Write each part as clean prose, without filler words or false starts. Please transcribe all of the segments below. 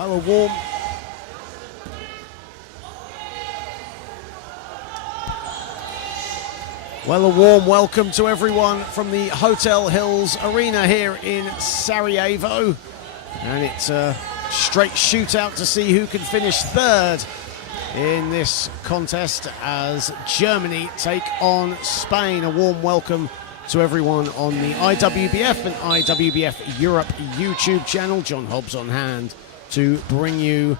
Well, a warm welcome to everyone from the Hotel Hills Arena here in Sarajevo. And it's a straight shootout to see who can finish third in this contest as Germany take on Spain. A warm welcome to everyone on the IWBF and IWBF Europe YouTube channel. John Hobbs on hand to bring you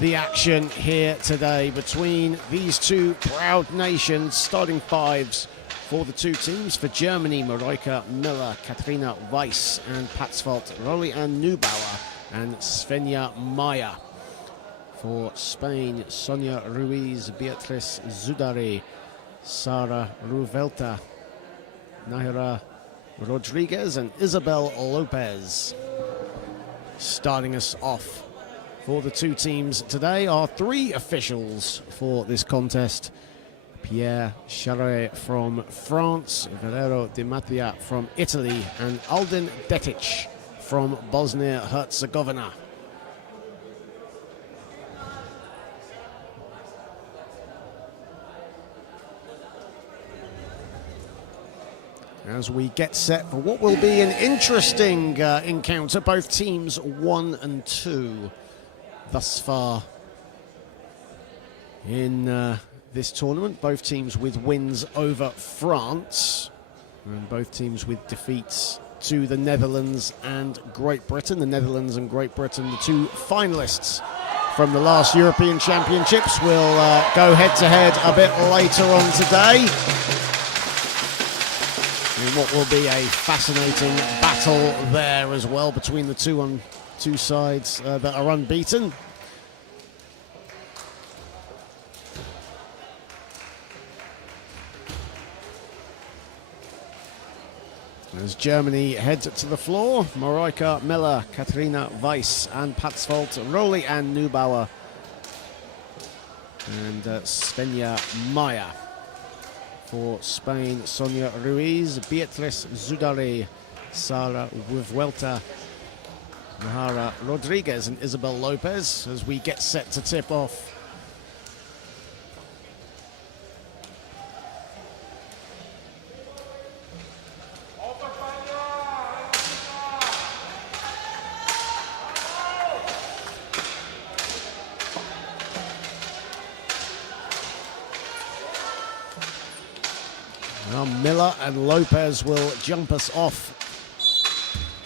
the action here today between these two proud nations. Starting fives for the two teams. For Germany, Mareike Müller, Katharina Weiss and Patzvalt Roli-Ann Neubauer and Svenja Mayer. For Spain, Sonia Ruiz, Beatriz Zudare, Sara Ruvelta, Nahira Rodriguez and Isabel Lopez. Starting us off for the two teams today are three officials for this contest. Pierre Charret from France, Valero Di Mattia from Italy, and Alden Detic from Bosnia-Herzegovina. As we get set for what will be an interesting encounter, both teams 1 and 2 thus far in this tournament. Both teams with wins over France, and both teams with defeats to the Netherlands and Great Britain. The Netherlands and Great Britain, the two finalists from the last European Championships, will go head-to-head a bit later on today in what will be a fascinating battle there as well between the two sides that are unbeaten. As Germany heads to the floor, Mareike Müller, Katharina Weiss and Patzvalt Roli-Ann Neubauer and Svenja Mayer. For Spain, Sonia Ruiz, Beatriz Zudare, Sara Ruvelta, Nahira Rodriguez and Isabel Lopez as we get set to tip off. Well, Miller and Lopez will jump us off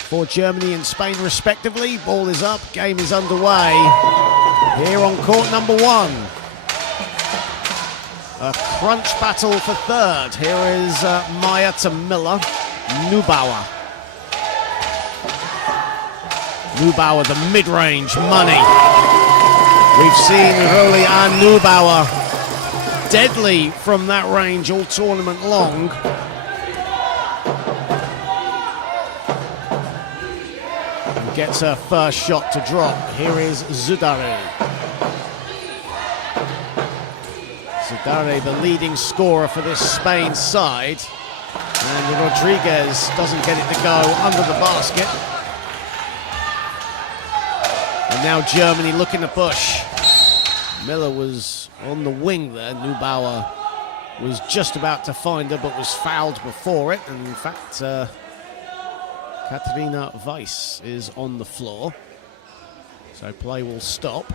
for Germany and Spain respectively. Ball is up, game is underway here on court number 1. A crunch battle for third. Here is Mayer to Miller, Neubauer. Neubauer, the mid-range money. We've seen Roli-Ann Neubauer deadly from that range all tournament long. And gets her first shot to drop. Here is Zudare. Zudare, the leading scorer for this Spain side. And Rodriguez doesn't get it to go under the basket. And now Germany looking to push. Miller was on the wing there. Neubauer was just about to find her but was fouled before it. And in fact, Katharina Weiss is on the floor. So play will stop.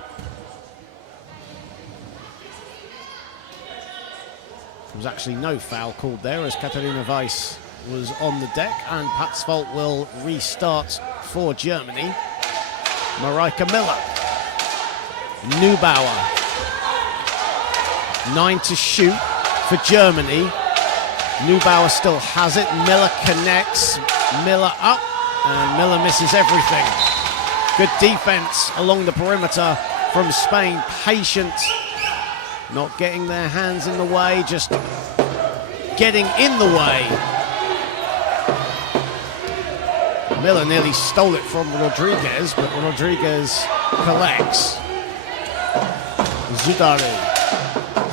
There was actually no foul called there as Katharina Weiss was on the deck, and Patzvalt will restart for Germany. Mareike Müller. Neubauer. 9 to shoot for Germany. Neubauer still has it. Miller connects. Miller up. And Miller misses everything. Good defense along the perimeter from Spain. Patient. Not getting their hands in the way. Just getting in the way. Miller nearly stole it from Rodriguez, but Rodriguez collects. Zudare.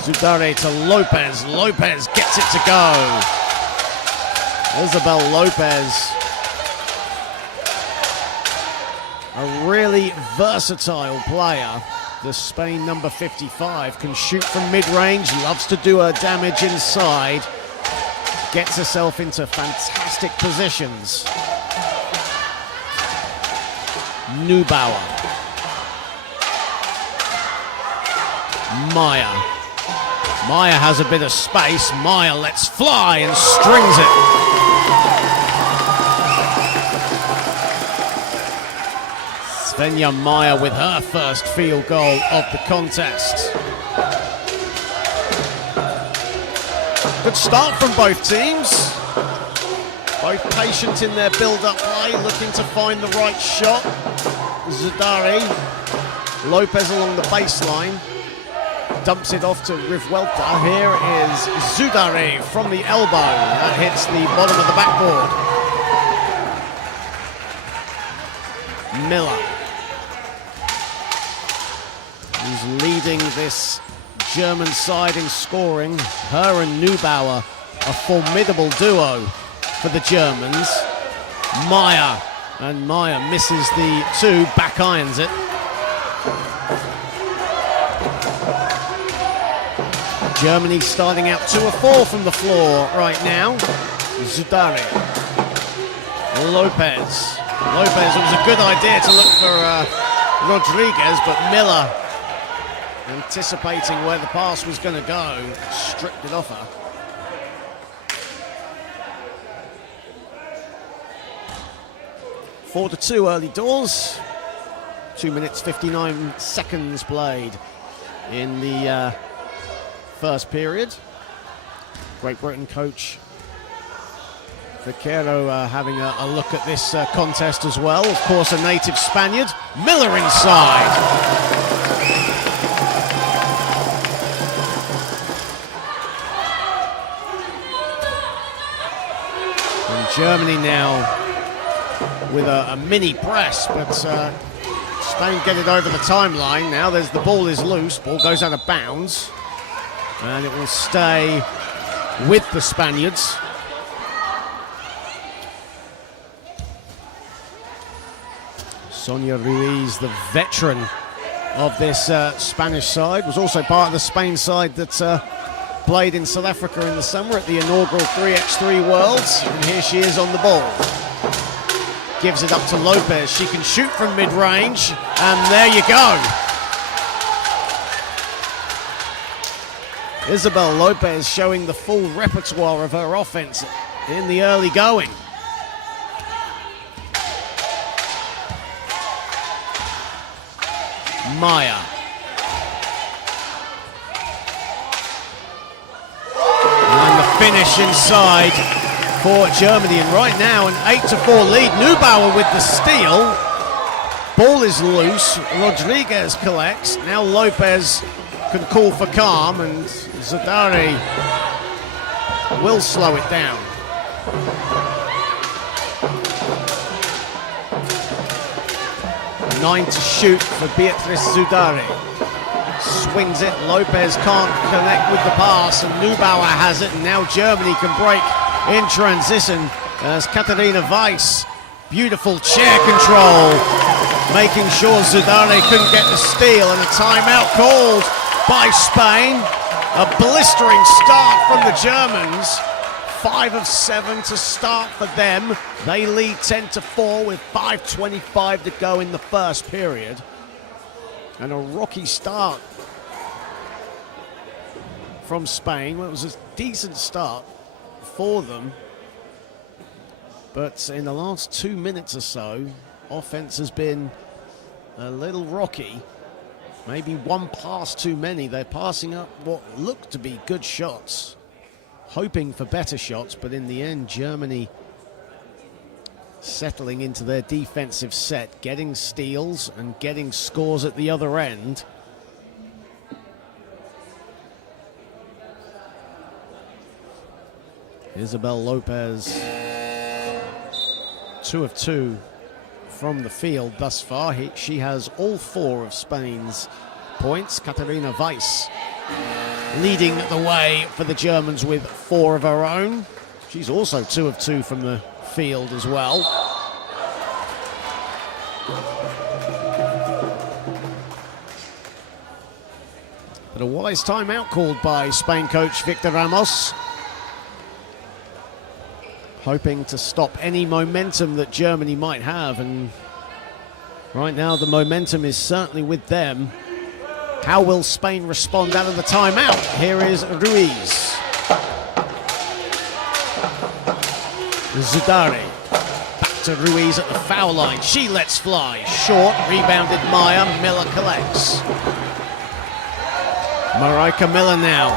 Zudare to Lopez. Lopez gets it to go. Isabel Lopez A really versatile player. The Spain number 55 can shoot from mid-range, loves to do her damage inside, gets herself into fantastic positions. Neubauer. Maya. Maya has a bit of space. Maya lets fly and strings it. Svenja Maya with her first field goal of the contest. Good start from both teams. Both patient in their build-up play, looking to find the right shot. Zudari. Lopez along the baseline. Dumps it off to Rivuelta. Here is Zudari from the elbow. That hits the bottom of the backboard. Miller. Who's leading this German side in scoring. Her and Neubauer, a formidable duo for the Germans. Maya, and Maya misses the two, back irons it. Germany starting out 2 of 4 from the floor right now. Zudari. Lopez. Lopez, it was a good idea to look for Rodriguez, but Miller, anticipating where the pass was going to go, stripped it off her. Four to 2 early doors. 2 minutes 59 seconds played in the first period. Great Britain coach Vaquero having a look at this contest as well. Of course, a native Spaniard. Miller inside. And Germany now with a mini press, but Spain get it over the timeline. Now there's the ball is loose. Ball goes out of bounds. And it will stay with the Spaniards. Sonia Ruiz, the veteran of this Spanish side, was also part of the Spain side that played in South Africa in the summer at the inaugural 3x3 Worlds. And here she is on the ball. Gives it up to Lopez. She can shoot from mid-range. And there you go. Isabel Lopez showing the full repertoire of her offense in the early going. Maya. And the finish inside for Germany. And right now an 8-4 lead. Neubauer with the steal. Ball is loose. Rodriguez collects. Now Lopez can call for calm, and Zudari will slow it down. Nine to shoot for Beatriz Zudari. Swings it, Lopez can't connect with the pass, and Neubauer has it, and now Germany can break in transition as Katharina Weiss, beautiful chair control, making sure Zudari couldn't get the steal, and a timeout called by Spain. A blistering start from the Germans. 5 of 7 to start for them. They lead 10-4 with 5:25 to go in the first period. And a rocky start from Spain. Well, it was a decent start for them. But in the last 2 minutes or so, offense has been a little rocky. Maybe one pass too many. They're passing up what looked to be good shots, hoping for better shots, but in the end, Germany settling into their defensive set, getting steals and getting scores at the other end. Isabel Lopez, 2 of 2 from the field thus far. She has all 4 of Spain's points. Katharina Weiss leading the way for the Germans with 4 of her own. She's also 2 of 2 from the field as well. But a wise timeout called by Spain coach Victor Ramos, hoping to stop any momentum that Germany might have. And right now the momentum is certainly with them. How will Spain respond out of the timeout? Here is Ruiz. Zudari. Back to Ruiz at the foul line. She lets fly. Short. Rebounded Maya. Miller collects. Marika Miller now.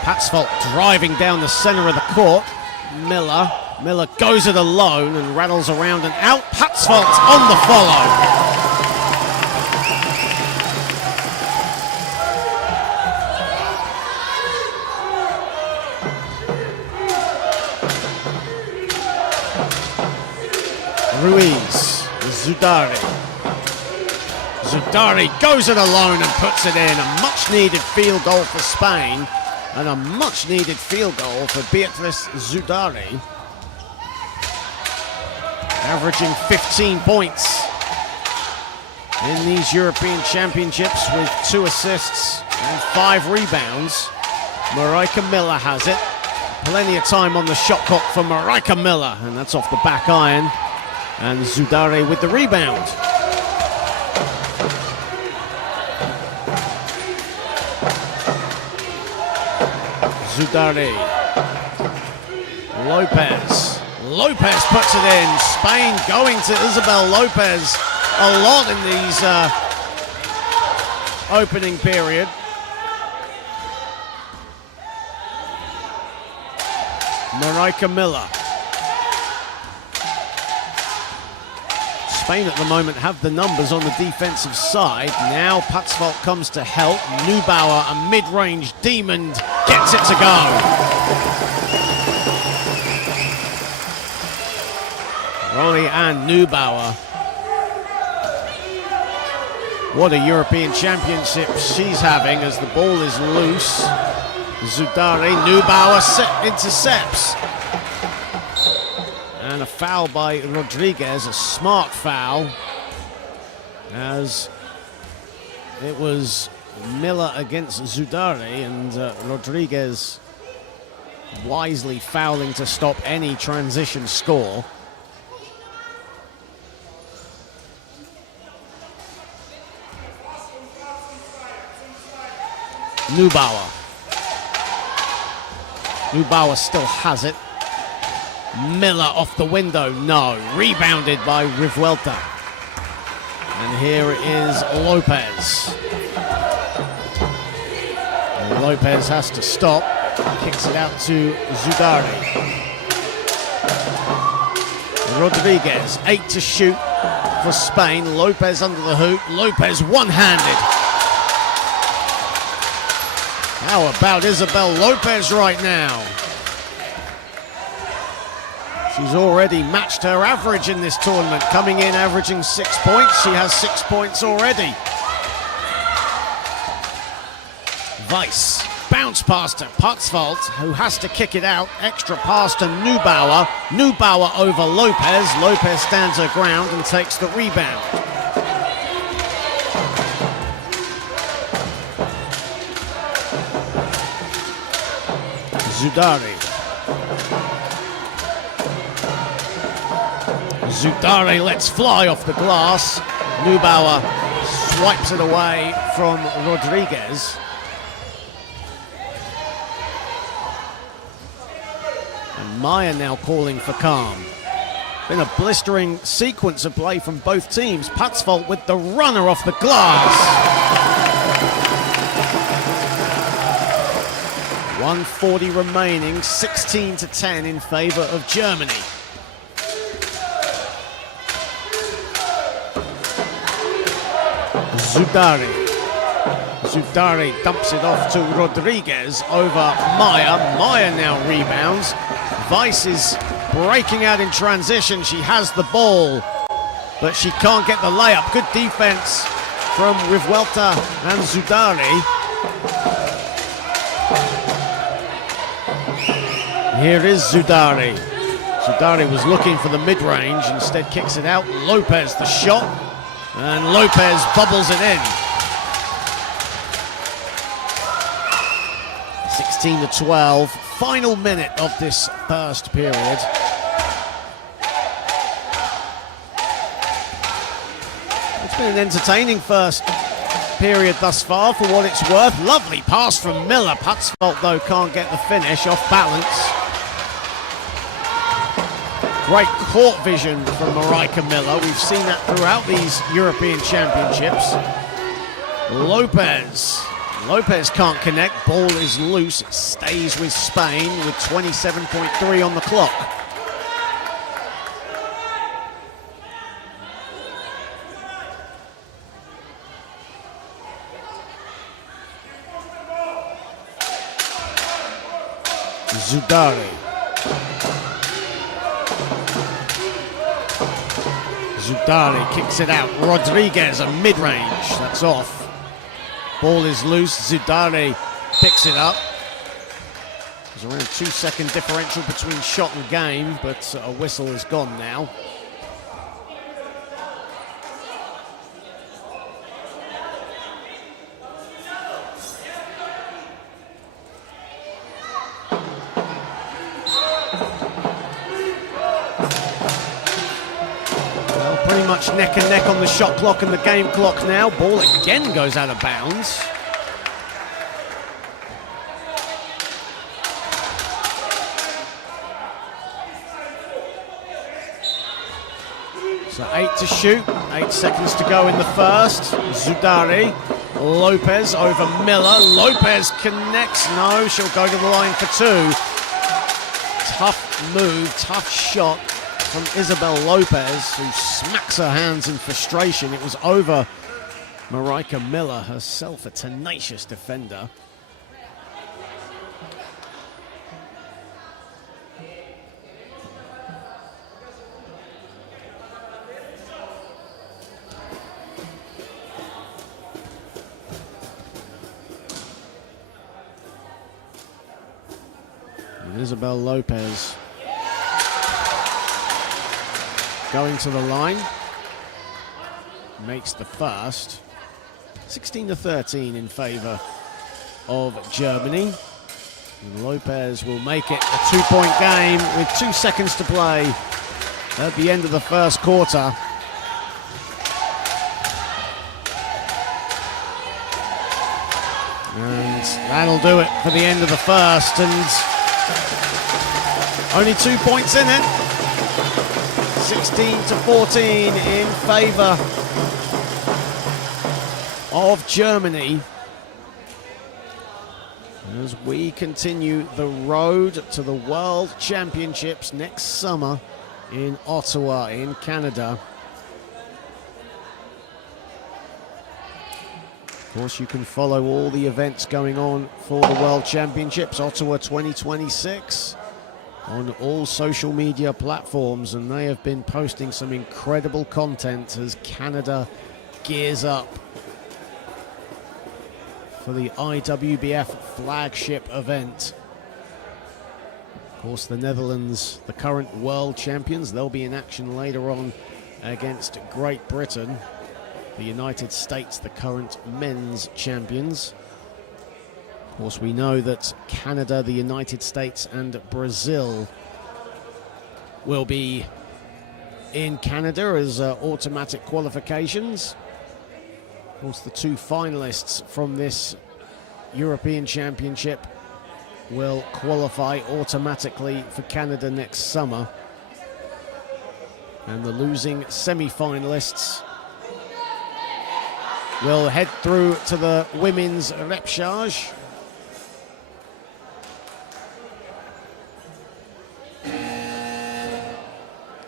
Patzvold driving down the center of the court. Miller goes it alone and rattles around and out. Patzvold on the follow. Ruiz, Zudari. Zudari goes it alone and puts it in. A much-needed field goal for Spain and a much-needed field goal for Beatriz Zudari. Averaging 15 points in these European Championships with 2 assists and 5 rebounds. Marika Miller has it. Plenty of time on the shot clock for Marika Miller, and that's off the back iron. And Zudari with the rebound. Zudari. Lopez puts it in. Spain going to Isabel Lopez a lot in these opening period. Marika Miller. Spain at the moment have the numbers on the defensive side. Now Patzvold comes to help. Neubauer, a mid-range demon, gets it to go. Rolly and Neubauer. What a European Championship she's having as the ball is loose. Zudari, Neubauer intercepts. And a foul by Rodriguez, a smart foul, as it was Miller against Zudari, and Rodriguez wisely fouling to stop any transition score. Neubauer still has it. Miller off the window, no. Rebounded by Revuelta. And here is Lopez. And Lopez has to stop. Kicks it out to Zudari. Rodriguez, 8 to shoot for Spain. Lopez under the hoop. Lopez one-handed. How about Isabel Lopez right now? She's already matched her average in this tournament, coming in averaging 6 points. She has 6 points already. Weiss, bounce pass to Patzvold, who has to kick it out. Extra pass to Neubauer. Neubauer over Lopez. Lopez stands her ground and takes the rebound. Zudari lets fly off the glass. Neubauer swipes it away from Rodriguez. And Maya now calling for calm. Been a blistering sequence of play from both teams. Patzvold with the runner off the glass. 1:40 remaining, 16-10 in favor of Germany. Zudari dumps it off to Rodriguez over Maya. Maya now rebounds. Weiss is breaking out in transition. She has the ball, but she can't get the layup. Good defense from Revuelta and Zudari. Here is Zudari. Zudari was looking for the mid-range, instead kicks it out. Lopez the shot, and Lopez bubbles it in. 16-12. Final minute of this first period. It's been an entertaining first period thus far for what it's worth. Lovely pass from Miller. Putzfeldt, though, can't get the finish, off balance. Great court vision from Marika Miller. We've seen that throughout these European Championships. Lopez can't connect. Ball is loose. It stays with Spain with 27.3 on the clock. Zudari kicks it out. Rodriguez, a mid-range. That's off. Ball is loose. Zudari picks it up. There's around 2-second differential between shot and game, but a whistle is gone now. Pretty much neck and neck on the shot clock and the game clock now. Ball again goes out of bounds. So 8 to shoot, 8 seconds to go in the first. Zudari, Lopez over Miller. Lopez connects, no, she'll go to the line for two. Tough move, tough shot from Isabel Lopez, who smacks her hands in frustration. It was over Marika Miller, herself a tenacious defender. And Isabel Lopez going to the line, makes the first. 16-13 in favor of Germany. And Lopez will make it a two-point game with 2 seconds to play at the end of the first quarter. And that'll do it for the end of the first, and only 2 points in it. 16-14 in favor of Germany as we continue the road to the World Championships next summer in Ottawa in Canada. Of course, you can follow all the events going on for the World Championships, Ottawa 2026. On all social media platforms, and they have been posting some incredible content as Canada gears up for the IWBF flagship event. Of course, the Netherlands, the current world champions, they'll be in action later on against Great Britain. The United States, the current men's champions. Of course, we know that Canada, the United States, and Brazil will be in Canada as automatic qualifications. Of course, the two finalists from this European Championship will qualify automatically for Canada next summer. And the losing semi-finalists will head through to the women's repechage.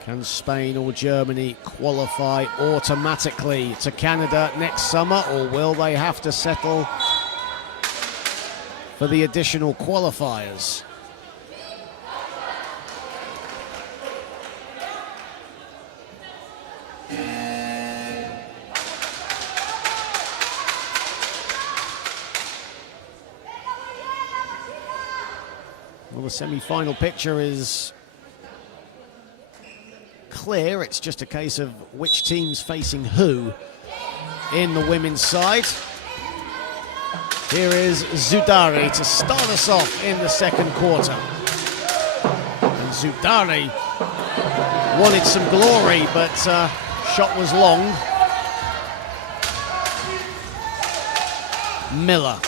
Can Spain or Germany qualify automatically to Canada next summer, or will they have to settle for the additional qualifiers? Well, the semi-final picture is clear. It's just a case of which team's facing who in the women's side. Here is Zudari to start us off in the second quarter. And Zudari wanted some glory, but shot was long. Miller.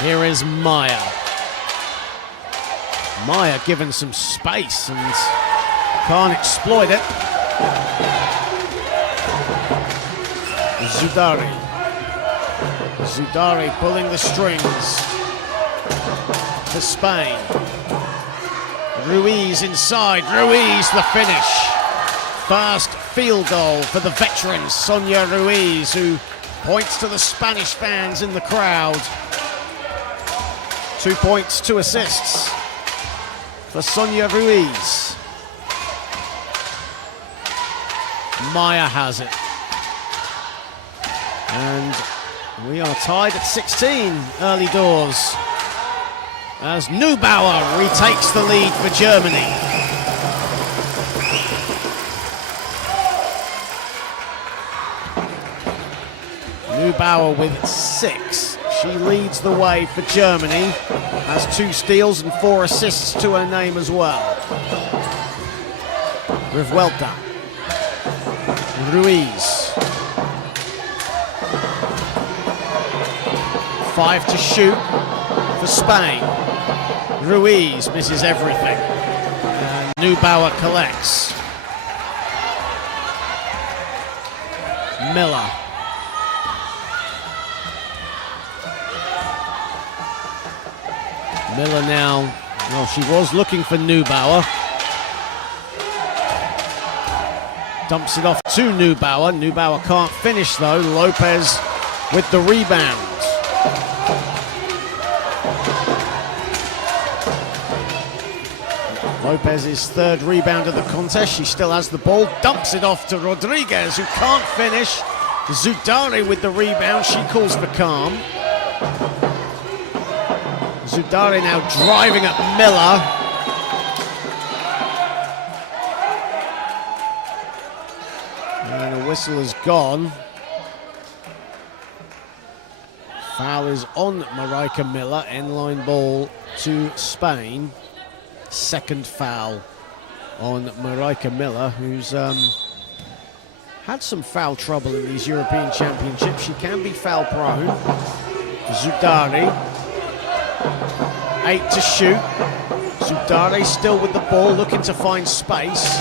Here is Maya. Maya given some space and can't exploit it. Zudari. Zudari pulling the strings for Spain. Ruiz inside. Ruiz the finish. First field goal for the veteran Sonia Ruiz, who points to the Spanish fans in the crowd. 2 points, 2 assists for Sonia Ruiz. Maya has it. And we are tied at 16 early doors as Neubauer retakes the lead for Germany. Neubauer with 6. She leads the way for Germany, has 2 steals and 4 assists to her name as well. Revuelta. Ruiz. 5 to shoot for Spain. Ruiz misses everything. And Neubauer collects. Miller. Miller now, well, she was looking for Neubauer. Dumps it off to Neubauer. Neubauer can't finish though. Lopez with the rebound. Lopez's third rebound of the contest. She still has the ball. Dumps it off to Rodriguez, who can't finish. Zudari with the rebound. She calls for calm. Zudari now driving at Miller. And the whistle is gone. Foul is on Marika Miller. End-line ball to Spain. Second foul on Marika Miller, who's had some foul trouble in these European Championships. She can be foul prone. Zudari. 8 to shoot. Zudari still with the ball, looking to find space.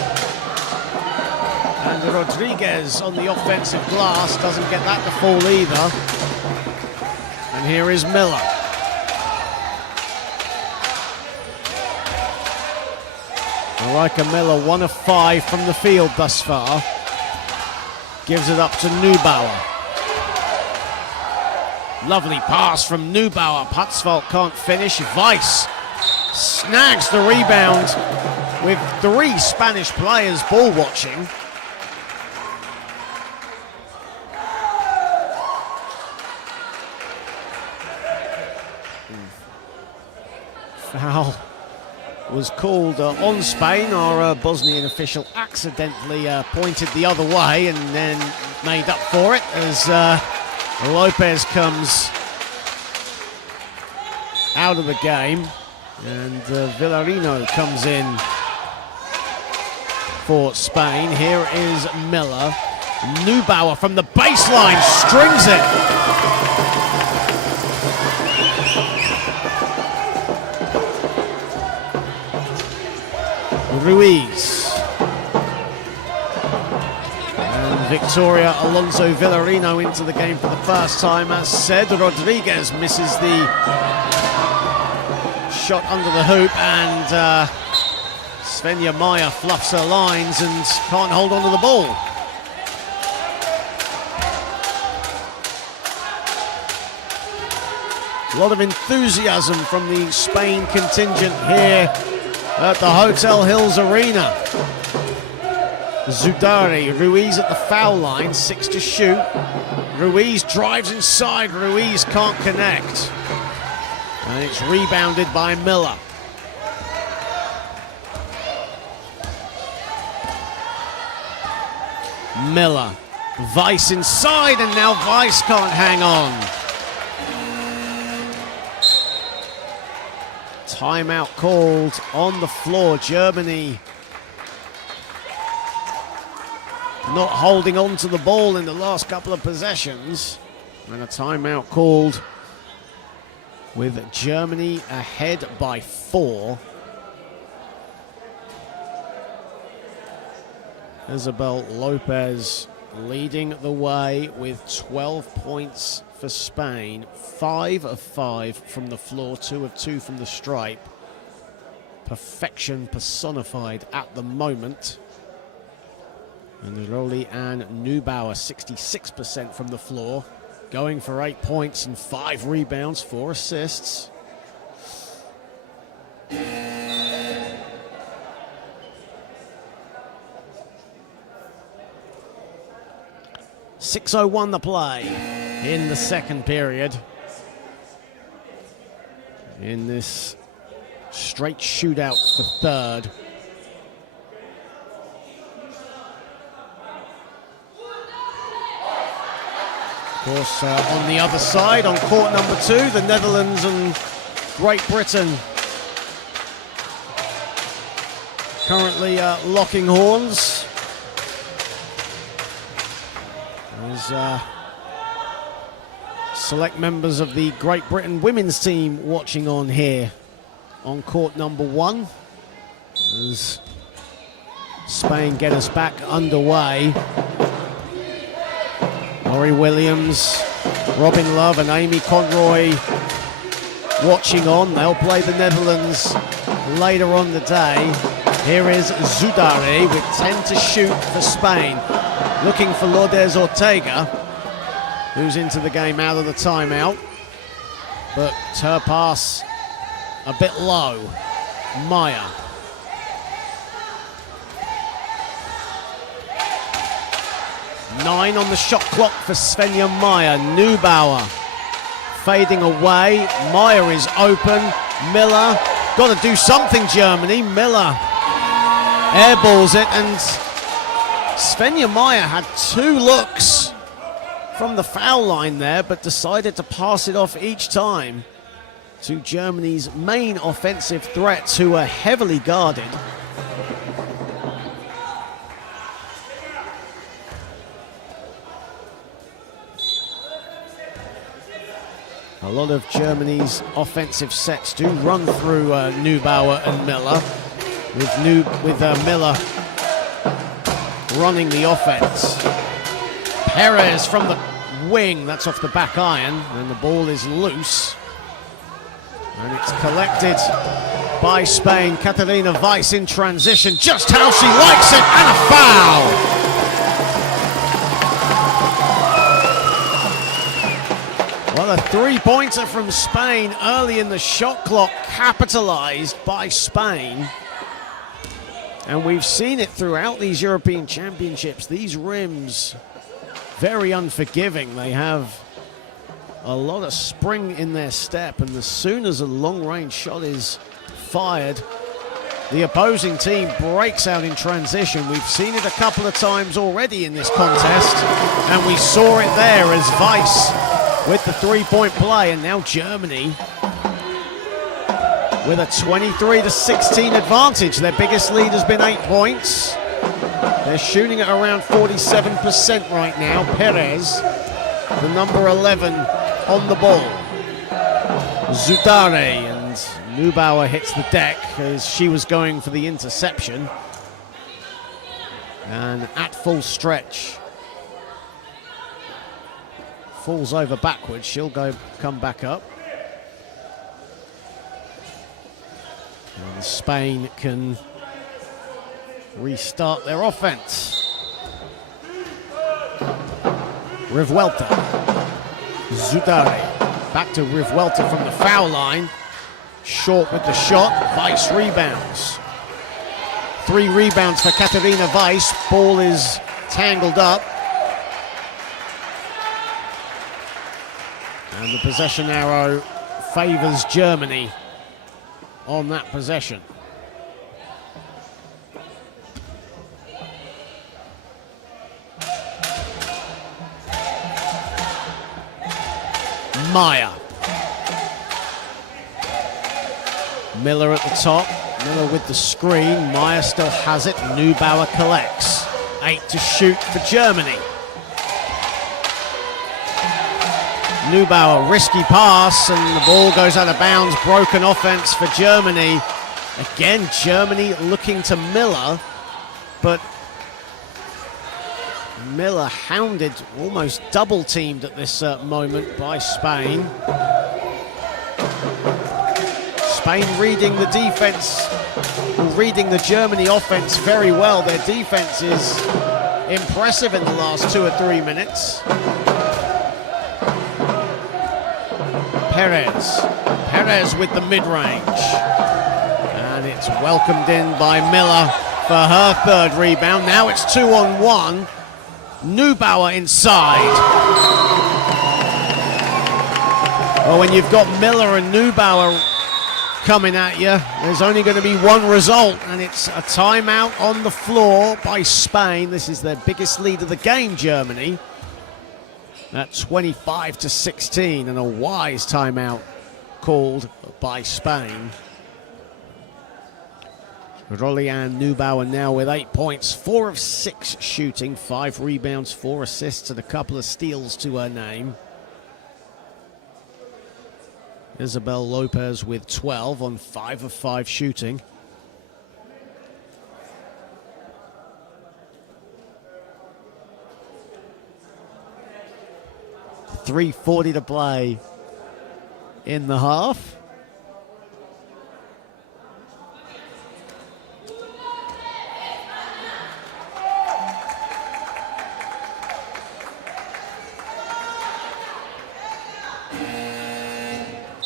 And Rodriguez on the offensive glass doesn't get that to fall either. And here is Miller. Marika Miller, 1 of 5 from the field thus far. Gives it up to Neubauer. Lovely pass from Neubauer. Patzvalt can't finish. Weiss snags the rebound with 3 Spanish players ball watching. Foul was called on Spain. Our Bosnian official accidentally pointed the other way and then made up for it as Lopez comes out of the game, and Villarino comes in for Spain. Here is Miller. Neubauer from the baseline strings it. Ruiz. Victoria Alonso Villarino into the game for the first time. As said, Rodriguez misses the shot under the hoop, and Svenja Maya fluffs her lines and can't hold on to the ball. A lot of enthusiasm from the Spain contingent here at the Hotel Hills Arena. Zudari, Ruiz at the foul line, 6 to shoot. Ruiz drives inside, Ruiz can't connect. And it's rebounded by Miller. Miller Weiss inside, and now Weiss can't hang on. Timeout called on the floor. Germany not holding on to the ball in the last couple of possessions. And a timeout called with Germany ahead by 4. Isabel Lopez leading the way with 12 points for Spain. 5 of 5 from the floor, 2 of 2 from the stripe. Perfection personified at the moment. And Roli and Neubauer, 66% from the floor, going for 8 points and 5 rebounds, 4 assists. .601 the play in the second period. In this straight shootout for third. Of course, on the other side, on court number 2, the Netherlands and Great Britain currently locking horns. There's select members of the Great Britain women's team watching on here on court number 1 as Spain get us back underway. Laurie Williams, Robin Love and Amy Conroy watching on. They'll play the Netherlands later on the day. Here is Zudare with 10 to shoot for Spain. Looking for Lourdes Ortega, who's into the game out of the timeout. But her pass a bit low. Maya. Nine on the shot clock for Svenja Maya. Neubauer fading away. Maya is open. Miller, got to do something, Germany. Miller airballs it, and Svenja Maya had 2 looks from the foul line there, but decided to pass it off each time to Germany's main offensive threats, who are heavily guarded. A lot of Germany's offensive sets do run through Neubauer and Miller, with Miller running the offense. Perez from the wing, that's off the back iron, and the ball is loose. And it's collected by Spain. Katarina Weiss in transition, just how she likes it, and a foul! Well, a 3-pointer from Spain early in the shot clock, capitalized by Spain. And we've seen it throughout these European Championships. These rims, very unforgiving. They have a lot of spring in their step, and as soon as a long-range shot is fired, the opposing team breaks out in transition. We've seen it a couple of times already in this contest, and we saw it there as Weiss with the 3-point play, and now Germany with a 23-16 advantage. Their biggest lead has been 8 points. They're shooting at around 47% right now. Perez, the number 11 on the ball. Zudare, and Neubauer hits the deck as she was going for the interception. And at full stretch, falls over backwards. She'll come back up. And Spain can restart their offense. Revuelta. Zudare. Back to Revuelta from the foul line. Short with the shot. Weiss rebounds. 3 rebounds for Katarina Weiss. Ball is tangled up. And the possession arrow favors Germany on that possession. Maya. Miller at the top. Miller with the screen. Maya still has it. Neubauer collects. 8 to shoot for Germany. Neubauer, risky pass, and the ball goes out of bounds. Broken offense for Germany. Again, Germany looking to Miller, but Miller hounded, almost double-teamed at this moment by Spain. Spain reading the defense, reading the Germany offense very well. Their defense is impressive in the last 2 or 3 minutes. Perez with the mid-range. And it's welcomed in by Miller for her third rebound. Now it's 2-on-1. Neubauer inside. Well, when you've got Miller and Neubauer coming at you, there's only going to be one result, and it's a timeout on the floor by Spain. This is their biggest lead of the game, Germany, at 25-16, and a wise timeout called by Spain. Rolian Neubauer now with 8 points, 4 of 6 shooting, 5 rebounds, 4 assists, and a couple of steals to her name. Isabel Lopez with 12 on 5 of 5 shooting. .340 to play in the half.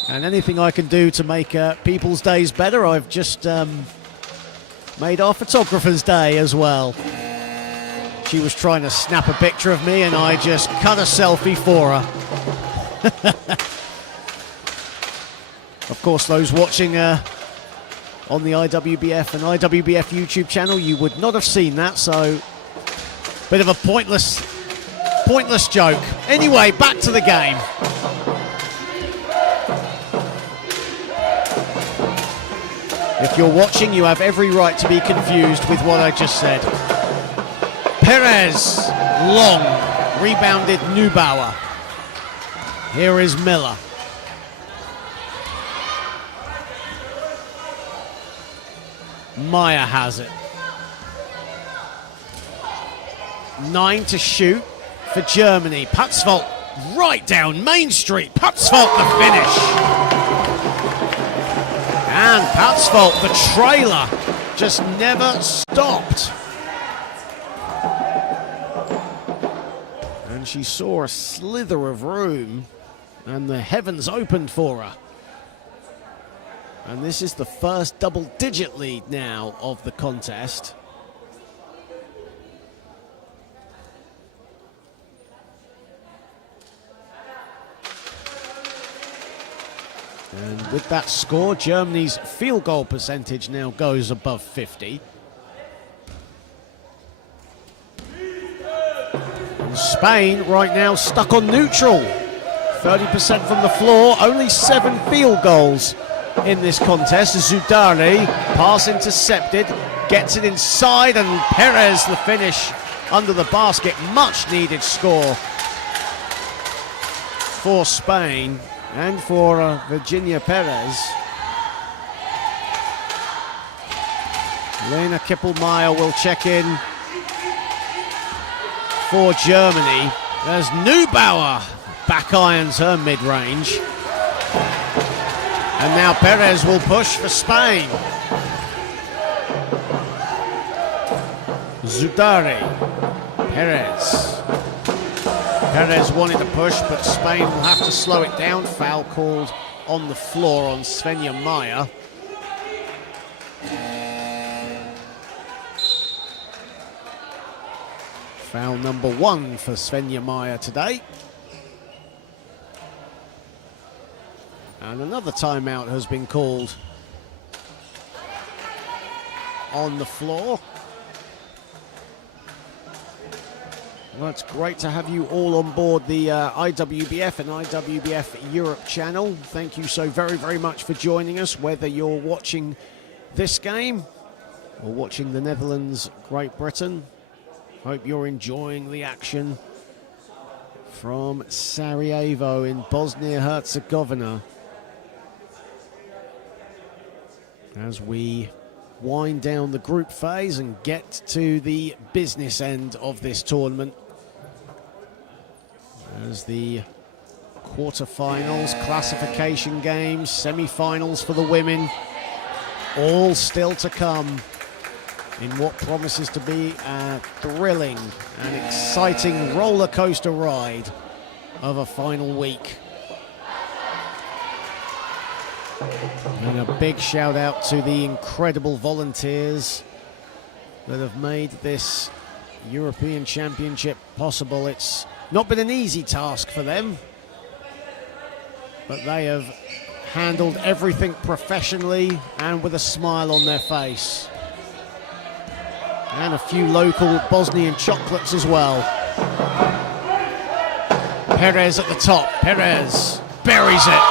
And anything I can do to make people's days better, I've just made our photographer's day as well. She was trying to snap a picture of me and I just cut a selfie for her. Of course, those watching on the IWBF and IWBF YouTube channel, you would not have seen that, so bit of a pointless joke. Anyway, back to the game. If you're watching, you have every right to be confused with what I just said. Perez, long, rebounded Neubauer. Here is Miller. Maya has it. 9 to shoot for Germany. Putzvold right down Main Street. Putzvold the finish. And Putzvold, the trailer, just never stopped. And she saw a slither of room, and the heavens opened for her. And this is the first double-digit lead now of the contest. And with that score, Germany's field goal percentage now goes above 50. And Spain right now stuck on neutral. 30% from the floor, only 7 field goals in this contest. Zudari, pass intercepted, gets it inside, and Perez the finish under the basket. Much needed score for Spain. And for Virginia Perez. Lena Kippelmeyer will check in for Germany as Neubauer back irons her mid-range. And now Perez will push for Spain. Zudari, Perez. Perez wanted to push, but Spain will have to slow it down. Foul called on the floor on Svenja Maya. Foul number 1 for Svenja Maya today. And another timeout has been called on the floor. Well, it's great to have you all on board the IWBF and IWBF Europe channel. Thank you so very, very much for joining us, whether you're watching this game or watching the Netherlands, Great Britain. Hope you're enjoying the action from Sarajevo in Bosnia-Herzegovina as we wind down the group phase and get to the business end of this tournament, as the quarterfinals, classification games, semi-finals for the women, all still to come in what promises to be a thrilling and exciting roller coaster ride of a final week. And a big shout out to the incredible volunteers that have made this European Championship possible. It's not been an easy task for them, but they have handled everything professionally and with a smile on their face. And a few local Bosnian chocolates as well. Perez at the top. Perez buries it.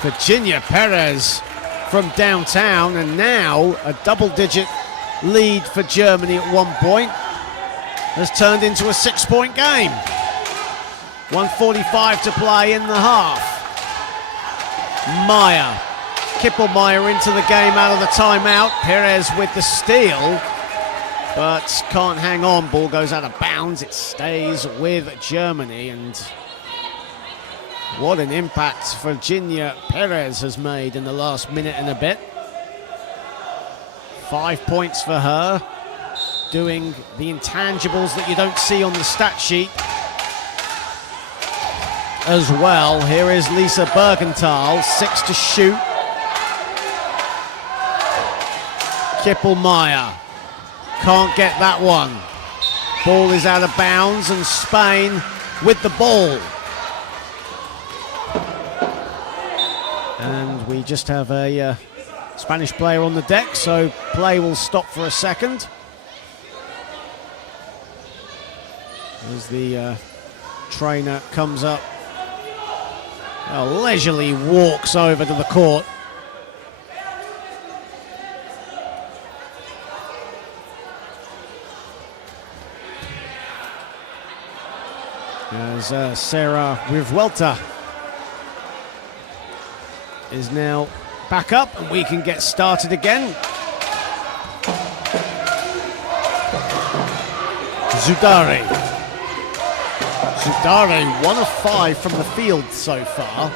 Virginia Perez from downtown, and now a double-digit lead for Germany at one point has turned into a 6-point game. 1:45 to play in the half. Meyer, Kippelmeyer into the game out of the timeout. Perez with the steal, but can't hang on. Ball goes out of bounds. It stays with Germany, and what an impact Virginia Perez has made in the last minute and a bit. 5 points for her, doing the intangibles that you don't see on the stat sheet as well. Here is Lisa Bergenthal, 6 to shoot. Kippelmeyer can't get that one. Ball is out of bounds, and Spain with the ball. And we just have a Spanish player on the deck, so play will stop for a second as the trainer comes up, leisurely walks over to the court. As Sarah Revuelta is now back up, and we can get started again. Zudari, 1 of 5 from the field so far.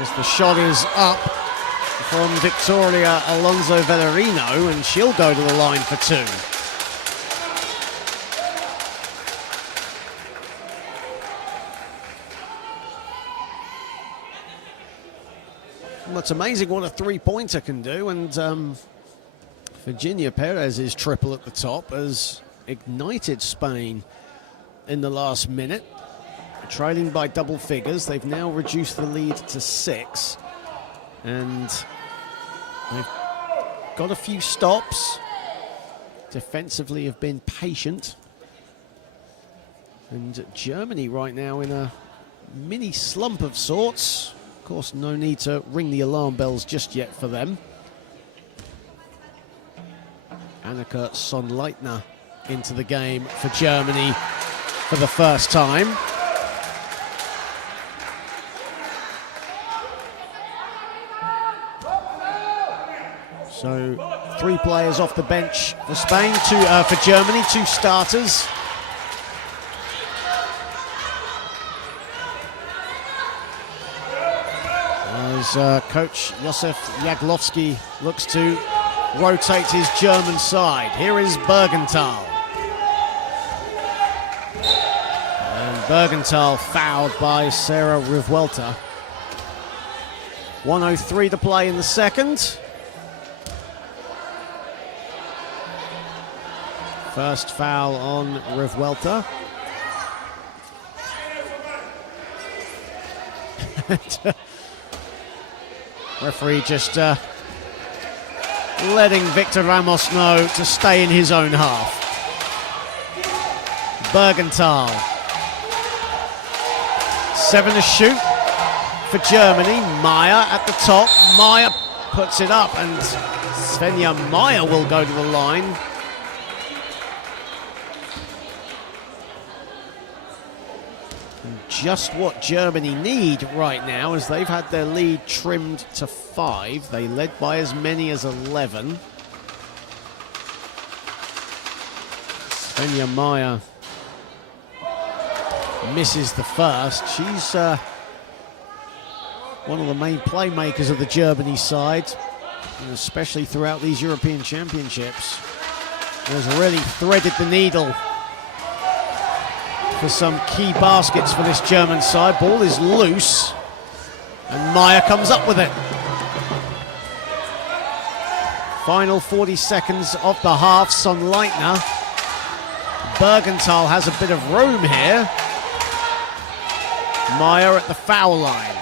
As the shot is up from Victoria Alonso Velarino, and she'll go to the line for 2. Well, it's amazing what a three-pointer can do, and Virginia Perez's triple at the top has ignited Spain in the last minute. Trailing by double figures, they've now reduced the lead to 6, and they've got a few stops. Defensively have been patient, and Germany right now in a mini slump of sorts. Of course, no need to ring the alarm bells just yet for them. Annika Sonnleitner into the game for Germany for the first time. So 3 players off the bench for Spain, for Germany, 2 starters. As coach Josef Jaglowski looks to rotate his German side. Here is Bergenthal. And Bergenthal fouled by Sarah Revuelta. 1:03 to play in the second. First foul on Revuelta. Referee just letting Victor Ramos know to stay in his own half. Bergenthal. 7 to shoot for Germany. Meyer at the top. Meyer puts it up, and Svenja Meyer will go to the line. And just what Germany need right now, as they've had their lead trimmed to 5. They led by as many as 11. Svenja Meyer misses the first. She's one of the main playmakers of the Germany side, and especially throughout these European Championships. Has really threaded the needle for some key baskets for this German side. Ball is loose, and Meyer comes up with it. Final 40 seconds of the half. Sonnleitner. Bergenthal has a bit of room here. Meyer at the foul line.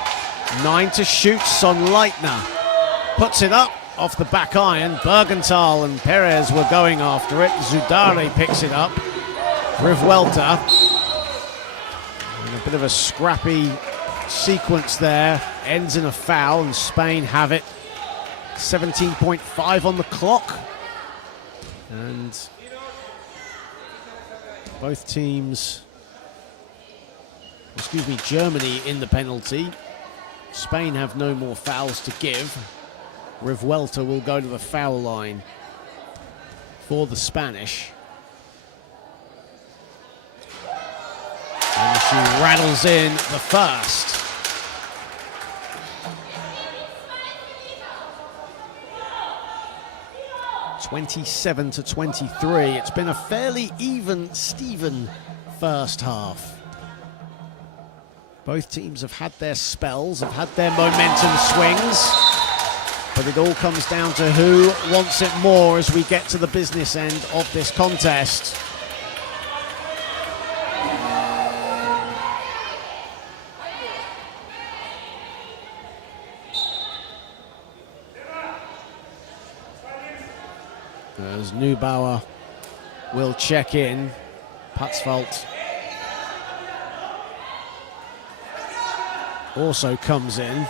9 to shoot. Sonnleitner puts it up off the back iron. Bergenthal and Perez were going after it. Zudare picks it up. Rivuelta. And a bit of a scrappy sequence there. Ends in a foul, and Spain have it. 17.5 on the clock. And both teams, Germany in the penalty. Spain have no more fouls to give. Rivuelta will go to the foul line for the Spanish. And she rattles in the first. (27 to 23). It's been a fairly even Steven first half. Both teams have had their spells, have had their momentum swings, but it all comes down to who wants it more as we get to the business end of this contest. As Neubauer will check in, Patzvalt also comes in.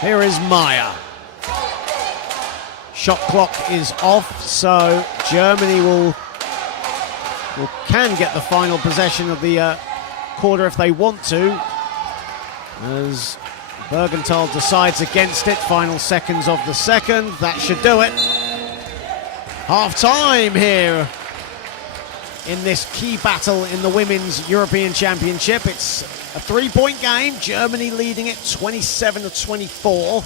Here is Meyer. Shot clock is off, so Germany can get the final possession of the quarter if they want to, as Bergenthal decides against it. Final seconds of the second. That should do it. Half time here in this key battle in the Women's European Championship. It's a 3-point game. Germany leading it 27 to 24.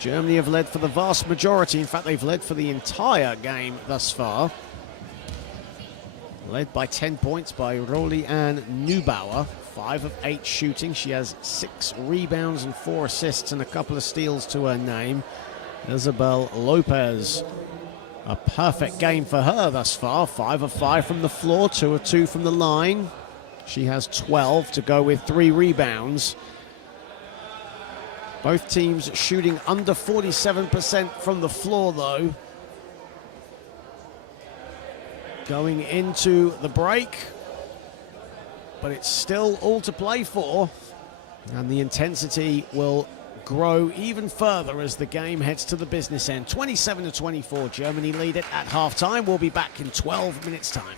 Germany have led for the vast majority. In fact, they've led for the entire game thus far. Led by 10 points by Roli-Ann Neubauer. 5 of 8 shooting. She has 6 rebounds and 4 assists and a couple of steals to her name. Isabel Lopez, a perfect game for her thus far. 5 of 5 from the floor, 2 of 2 from the line. She has 12 to go with 3 rebounds. Both teams shooting under 47% from the floor, though. Going into the break, but it's still all to play for, and the intensity will grow even further as the game heads to the business end. 27 to 24, Germany lead it at halftime. We'll be back in 12 minutes' time.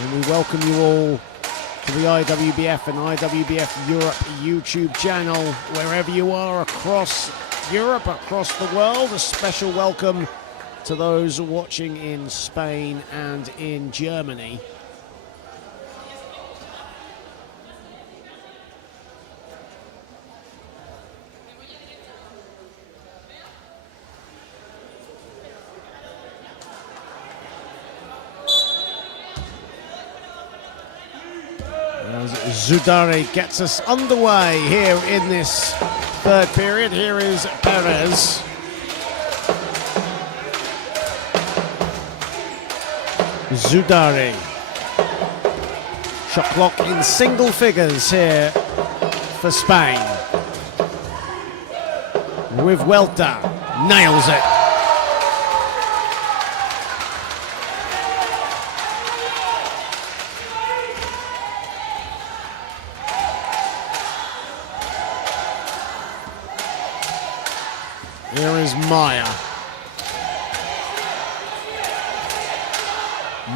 And we welcome you all to the IWBF and IWBF Europe YouTube channel, wherever you are across Europe, across the world. A special welcome to those watching in Spain and in Germany. As Zudare gets us underway here in this third period. Here is Perez. Zudare. Shot clock in single figures here for Spain. With Welter. Nails it. Here is Maya.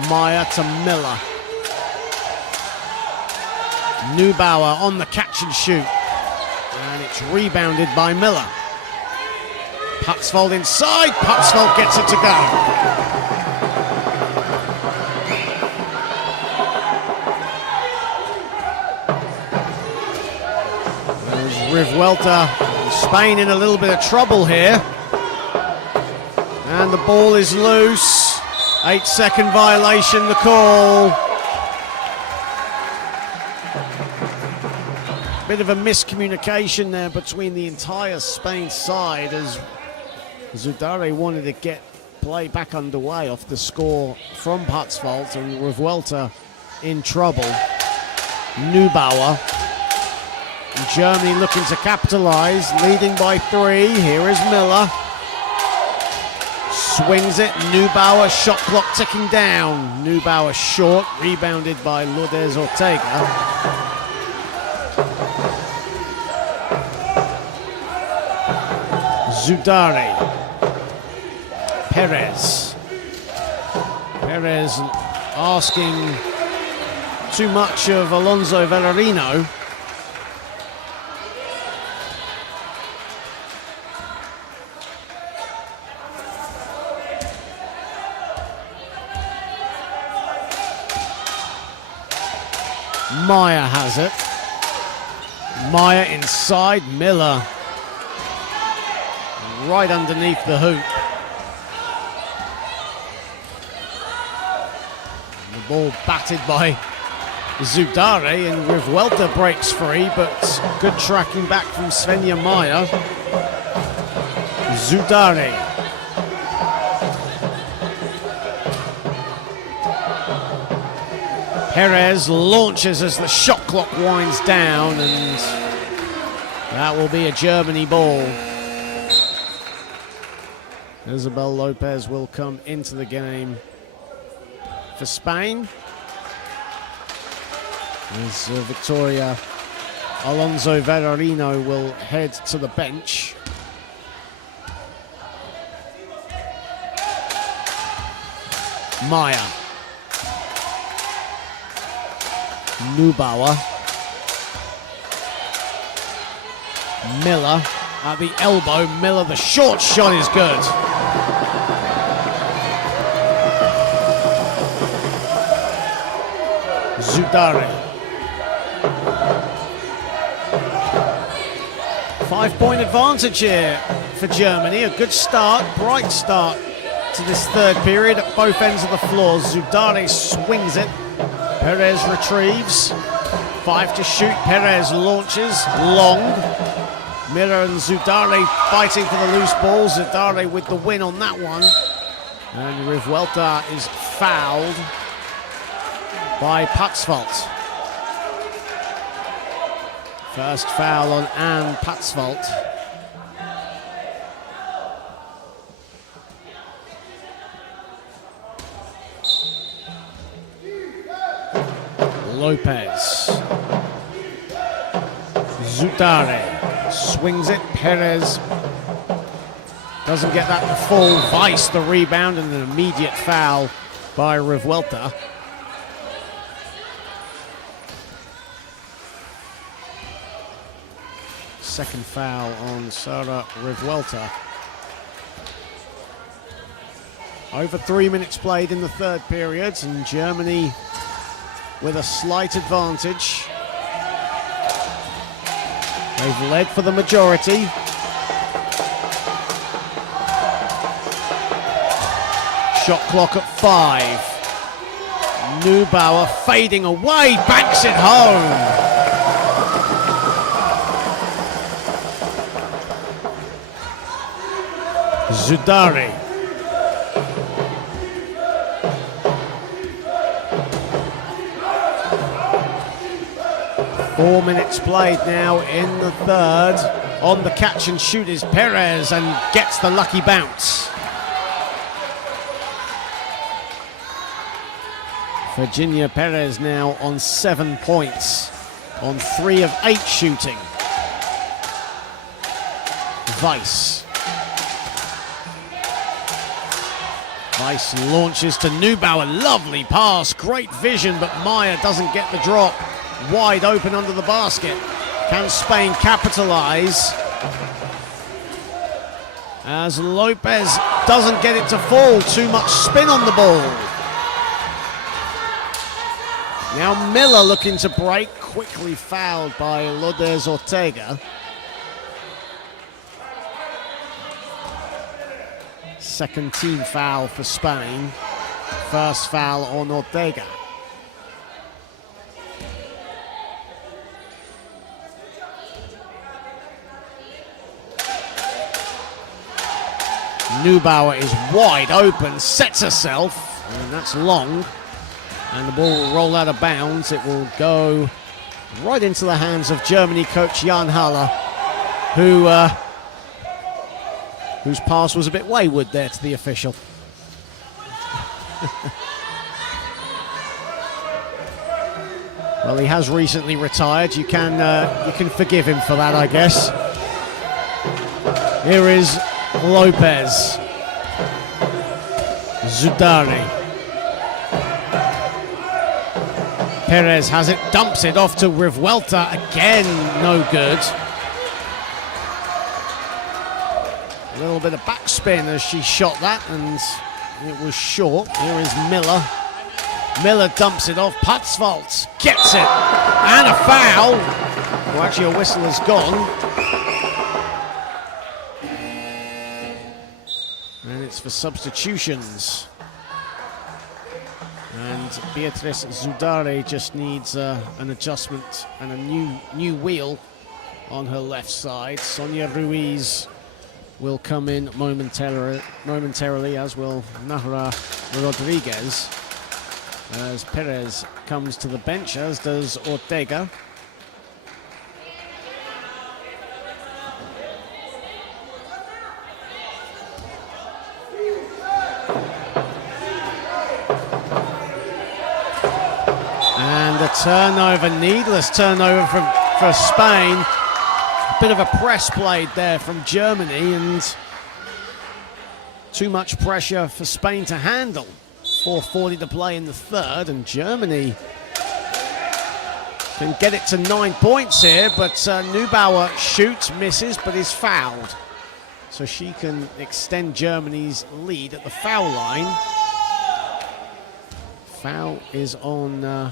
Maya to Miller. Neubauer on the catch and shoot. And it's rebounded by Miller. Putzfeld inside. Putzfeld gets it to go. There's Riv Welter. Spain in a little bit of trouble here. And the ball is loose. 8-second violation, the call. Bit of a miscommunication there between the entire Spain side as Zudare wanted to get play back underway off the score from Putzfeld, and Revuelta in trouble. Neubauer. Germany looking to capitalise, leading by 3. Here is Miller. Swings it. Neubauer, shot clock ticking down. Neubauer short, rebounded by Lourdes Ortega. Zudare. Perez. Perez asking too much of Alonso Villarino. Maya has it. Maya inside. Miller right underneath the hoop. The ball batted by Zudare, and Revuelta breaks free, but good tracking back from Svenja Maya. Zudare. Perez launches as the shot clock winds down, and that will be a Germany ball. Isabel Lopez will come into the game for Spain. As Victoria Alonso Villarino will head to the bench. Maya. Neubauer. Miller at the elbow. Miller, the short shot is good. Zudare. 5-point advantage here for Germany. A good start, bright start to this third period at both ends of the floor. Zudare swings it. Perez retrieves. 5 to shoot. Perez launches long. Miller and Zudare fighting for the loose ball. Zudare with the win on that one. And Revuelta is fouled by Putzfeld. First foul on Anne Putzfeld. Lopez. Zudare swings it. Perez doesn't get that to fall. Weiss the rebound and an immediate foul by Revuelta. Second foul on Sara Revuelta. Over 3 minutes played in the third period, and Germany with a slight advantage. They've led for the majority. Shot clock at 5. Neubauer fading away, banks it home. Zudari. Four minutes played now in the third. On the catch and shoot is Perez and gets the lucky bounce. Virginia Perez now on 7 points on 3 of 8 shooting. Weiss launches to Neubauer, lovely pass, great vision, but Meyer doesn't get the drop. Wide open under the basket. Can Spain capitalize? As Lopez doesn't get it to fall, too much spin on the ball. Now Miller looking to break, quickly fouled by Lourdes Ortega. Second team foul for Spain. First foul on Ortega. Neubauer is wide open, sets herself, and that's long. And the ball will roll out of bounds. It will go right into the hands of Germany coach Jan Haller, whose pass was a bit wayward there to the official. Well, he has recently retired. You can forgive him for that, I guess. Here is Lopez. Zudari. Perez has it, dumps it off to Revuelta. Again, no good. A little bit of backspin as she shot that, and it was short. Here is Miller. Miller dumps it off. Patzwalt gets it. And a foul. Well, actually, a whistle has gone. And it's for substitutions. And Beatriz Zudari just needs an adjustment and a new wheel on her left side. Sonia Ruiz will come in momentarily, as will Nahra Rodriguez, as Perez comes to the bench, as does Ortega. And a turnover, needless turnover for Spain. A bit of a press played there from Germany, and too much pressure for Spain to handle. 4:40 to play in the third, and Germany can get it to 9 points here, but Neubauer shoots, misses, but is fouled. So she can extend Germany's lead at the foul line. Foul is on, I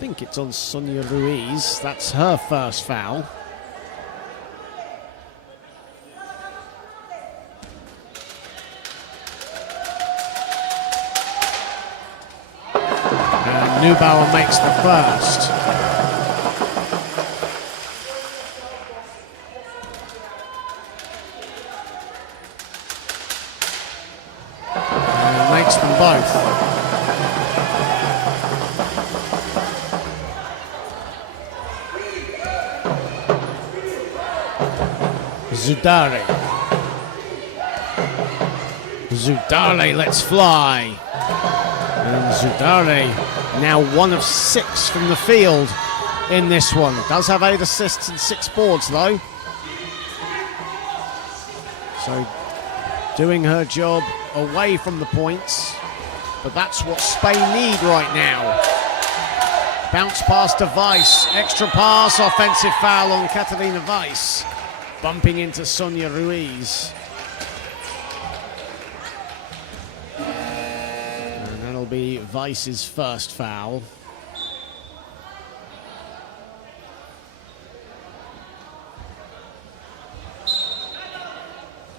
think it's on Sonia Ruiz. That's her first foul. And Neubauer makes the first. And makes them both. Zudari lets fly. And Zudari now 1 of 6 from the field in this one. Does have 8 assists and 6 boards though. So doing her job away from the points. But that's what Spain need right now. Bounce pass to Weiss. Extra pass, offensive foul on Catalina Weiss. Bumping into Sonia Ruiz. And that'll be Weiss's first foul.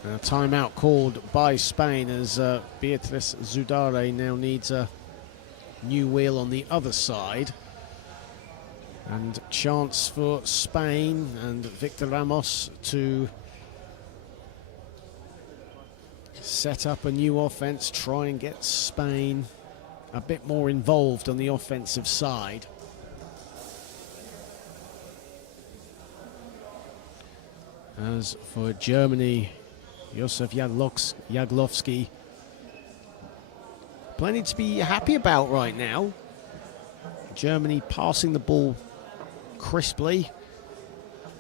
A timeout called by Spain as Beatriz Zudare now needs a new wheel on the other side. And chance for Spain and Victor Ramos to set up a new offense, try and get Spain a bit more involved on the offensive side. As for Germany, Josef Jaglovski, plenty to be happy about right now. Germany passing the ball crisply,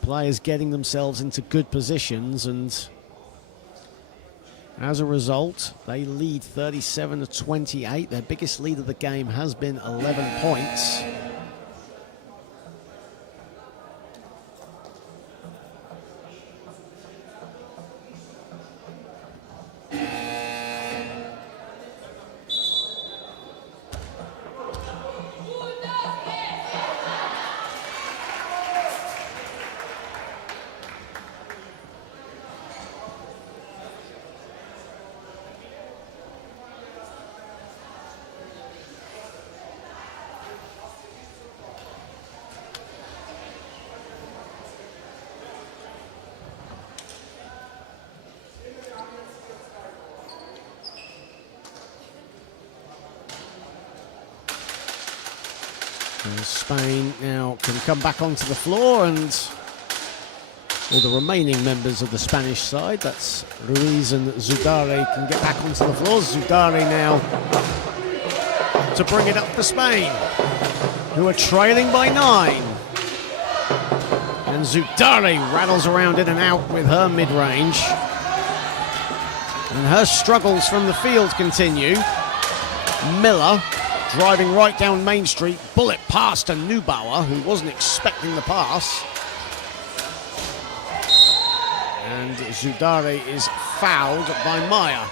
players getting themselves into good positions, and as a result, they lead 37-28. Their biggest lead of the game has been 11 points. And Spain now can come back onto the floor, and all the remaining members of the Spanish side, that's Ruiz and Zudare, can get back onto the floor. Zudare now to bring it up for Spain, who are trailing by 9. And Zudare rattles around in and out with her mid-range. And her struggles from the field continue. Miller driving right down Main Street, bullet pass to Neubauer, who wasn't expecting the pass. And Zudare is fouled by Maya.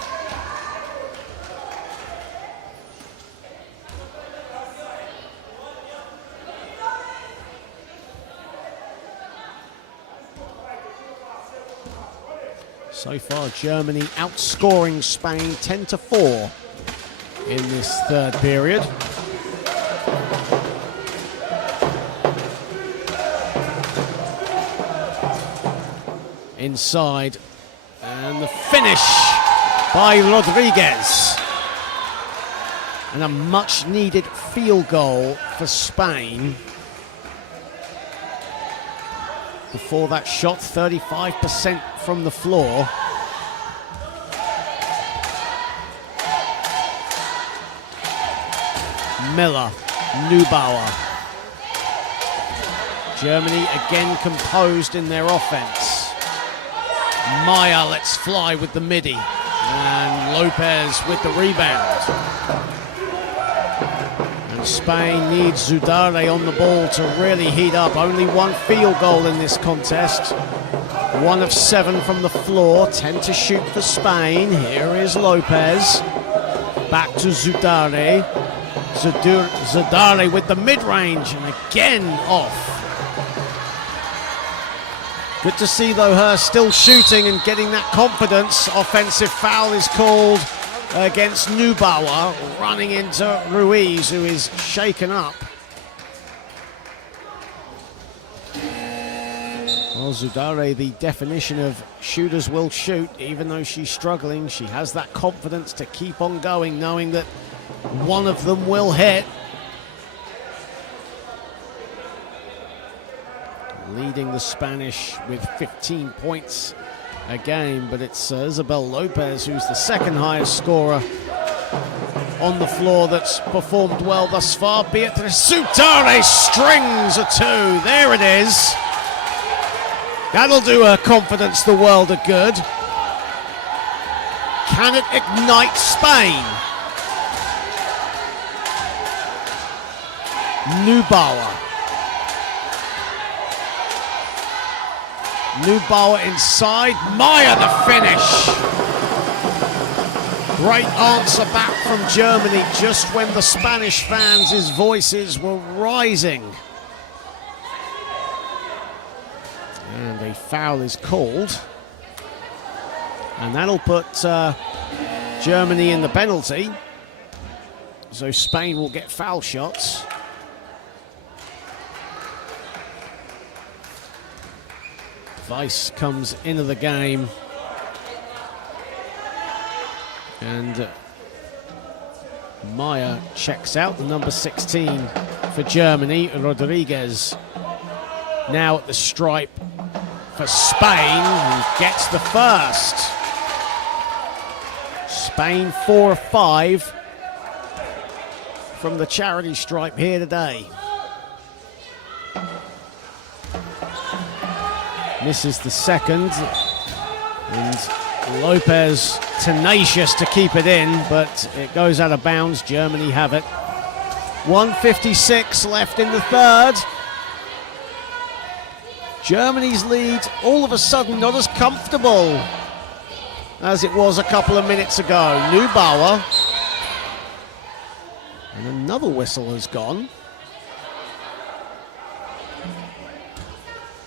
So far, Germany outscoring Spain 10-4 in this third period. Inside, and the finish by Rodriguez. And a much needed field goal for Spain. Before that shot, 35% from the floor. Miller, Neubauer. Germany again composed in their offense. Maya lets fly with the midi, and Lopez with the rebound. And Spain needs Zudare on the ball to really heat up. Only one field goal in this contest. 1 of 7 from the floor, 10 to shoot for Spain. Here is Lopez. Back to Zudare. Zudare with the mid-range, and again off. Good to see, though, her still shooting and getting that confidence. Offensive foul is called against Neubauer, running into Ruiz, who is shaken up. Well, Zudare, the definition of shooters will shoot. Even though she's struggling, she has that confidence to keep on going, knowing that one of them will hit. Leading the Spanish with 15 points a game, but it's Isabel Lopez who's the second highest scorer on the floor that's performed well thus far. Beatriz Zudare strings a 2. There it is. That'll do her confidence the world of good. Can it ignite Spain? Neubauer. Neubauer inside. Meyer the finish. Great answer back from Germany just when the Spanish fans' voices were rising. And a foul is called. And that'll put Germany in the penalty. So Spain will get foul shots. Weiss comes into the game. And Meyer checks out, the number 16 for Germany. Rodriguez now at the stripe for Spain, who gets the first. Spain 4 of 5 from the charity stripe here today. Misses the second, and Lopez tenacious to keep it in, but it goes out of bounds. Germany have it. 1:56 left in the third. Germany's lead all of a sudden not as comfortable as it was a couple of minutes ago. Neubauer, and another whistle has gone.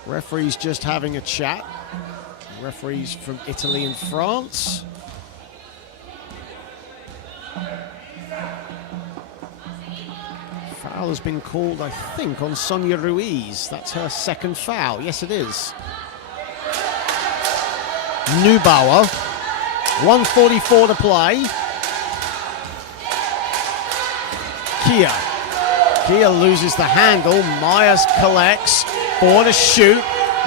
Referees just having a chat. Referees from Italy and France. Foul has been called, I think, on Sonia Ruiz. That's her second foul. Yes, it is. Neubauer. 1:44 to play. Kia loses the handle. Myers collects. 4 to shoot.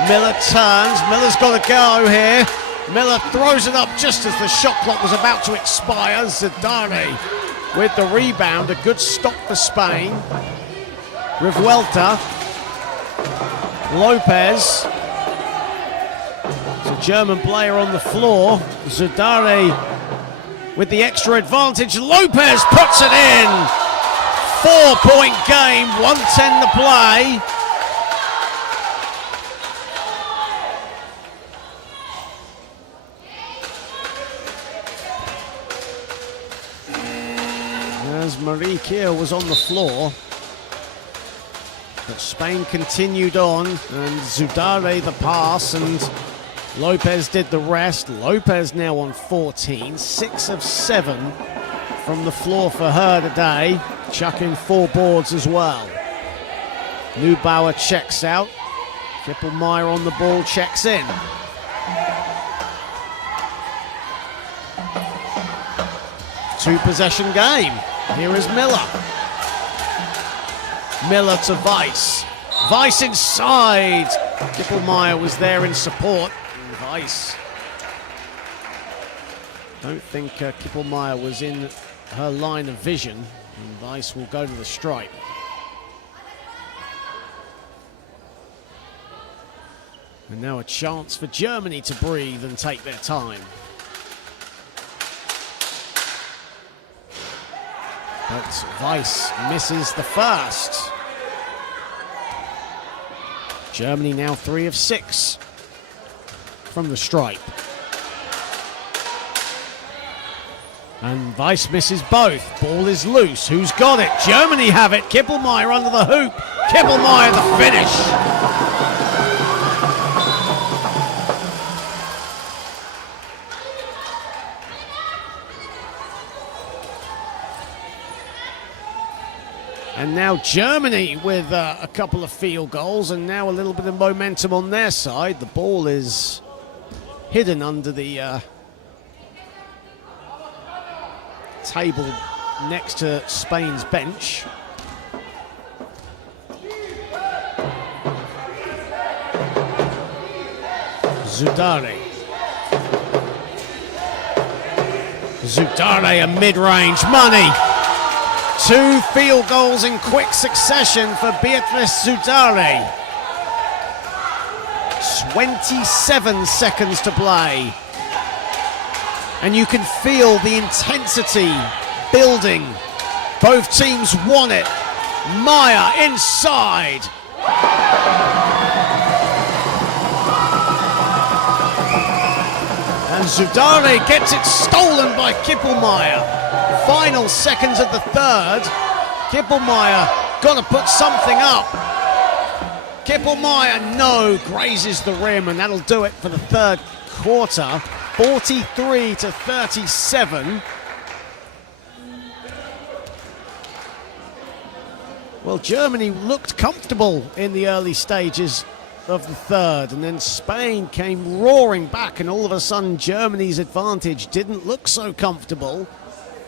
Miller turns. Miller's got to go here. Miller throws it up just as the shot clock was about to expire. Zidane with the rebound. A good stop for Spain. Revuelta. Lopez. It's a German player on the floor. Zidane with the extra advantage. Lopez puts it in. 4-point game. 1:10 to play. As Marie Kia was on the floor, but Spain continued on, and Zidane the pass, and Lopez did the rest. Lopez now on 14, 6 of 7 from the floor for her today, chucking 4 boards as well. Neubauer checks out. Kippelmeyer on the ball, checks in. Two-possession game. Here is Miller. Miller to Weiss. Weiss inside. Kippelmeyer was there in support. And Weiss. Don't think Kippelmeyer was in her line of vision. And Weiss will go to the stripe. And now a chance for Germany to breathe and take their time. But Weiss misses the first. Germany now 3 of 6 from the stripe. And Weiss misses both. Ball is loose. Who's got it? Germany have it. Kippelmeyer under the hoop. Kippelmeyer the finish. And now Germany with a couple of field goals, and now a little bit of momentum on their side. The ball is hidden under the table next to Spain's bench. Zidane. Zidane, a mid-range money. 2 field goals in quick succession for Beatrice Zidane. 27 seconds to play. And you can feel the intensity building. Both teams want it. Meyer inside. And Zudare gets it stolen by Kippelmeyer. Final seconds of the third. Kippelmeyer got to put something up. Kippelmeyer, grazes the rim, and that'll do it for the third quarter. 43-37. Well, Germany looked comfortable in the early stages of the third, and then Spain came roaring back, and all of a sudden Germany's advantage didn't look so comfortable,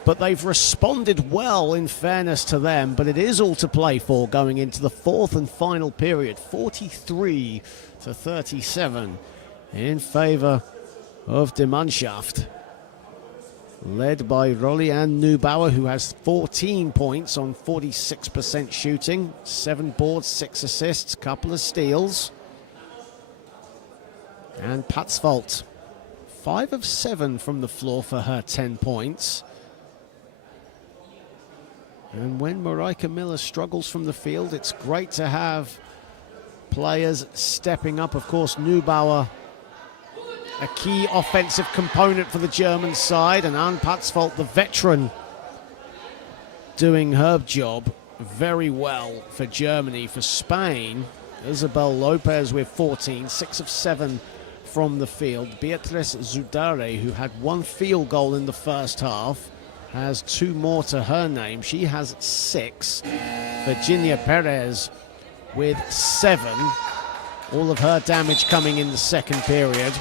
but they've responded well, in fairness to them. But it is all to play for going into the fourth and final period. 43-37 in favor of Die Mannschaft, led by Rolian Neubauer, who has 14 points on 46% shooting, 7 boards, 6 assists, couple of steals. And Patzvold, 5 of 7 from the floor for her 10 points. And when Marijke Miller struggles from the field, it's great to have players stepping up. Of course, Neubauer, a key offensive component for the German side, and Anne Patzvold, the veteran, doing her job very well for Germany. For Spain, Isabel Lopez with 14, 6 of 7 from the field. Beatriz Zudare, who had 1 field goal in the first half, has 2 more to her name. She has 6. Virginia Perez with 7. All of her damage coming in the second period.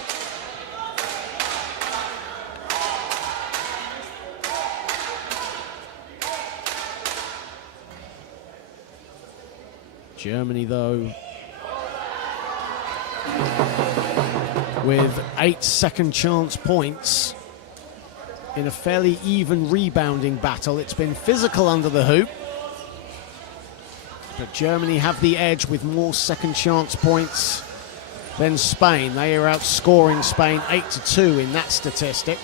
Germany, though, with 8 second chance points in a fairly even rebounding battle. It's been physical under the hoop, but Germany have the edge with more second chance points than Spain. They are outscoring Spain 8-2 in that statistic.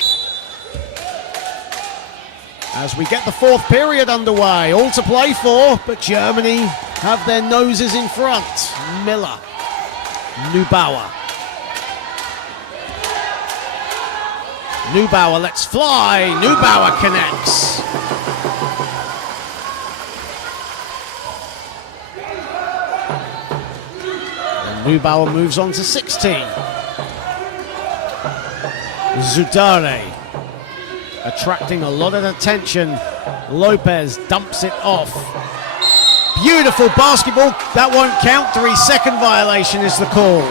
As we get the fourth period underway, all to play for, but Germany have their noses in front. Miller, Neubauer. Neubauer lets fly. Neubauer connects. And Neubauer moves on to 16. Zudare attracting a lot of attention. Lopez dumps it off. Beautiful basketball. That won't count. 3-second violation is the call.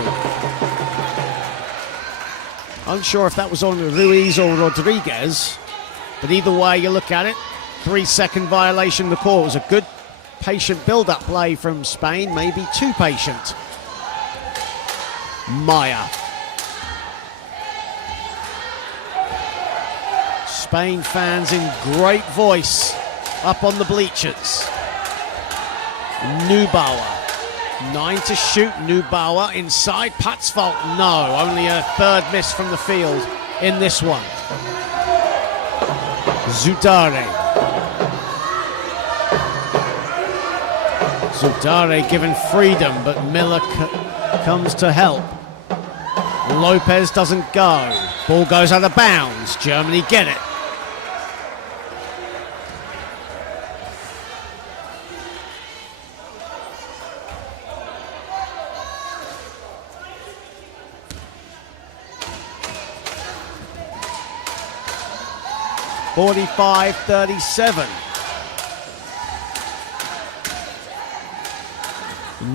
Unsure if that was on Ruiz or Rodriguez, but either way you look at it, 3-second violation the call. It was a good patient build-up play from Spain, maybe too patient. Meyer. Spain fans in great voice up on the bleachers. Neubauer, 9 to shoot. Neubauer inside. Patzvold, no. Only a third miss from the field in this one. Zudare. Zudare given freedom, but Miller comes to help. Lopez doesn't go. Ball goes out of bounds. Germany get it. (45-37).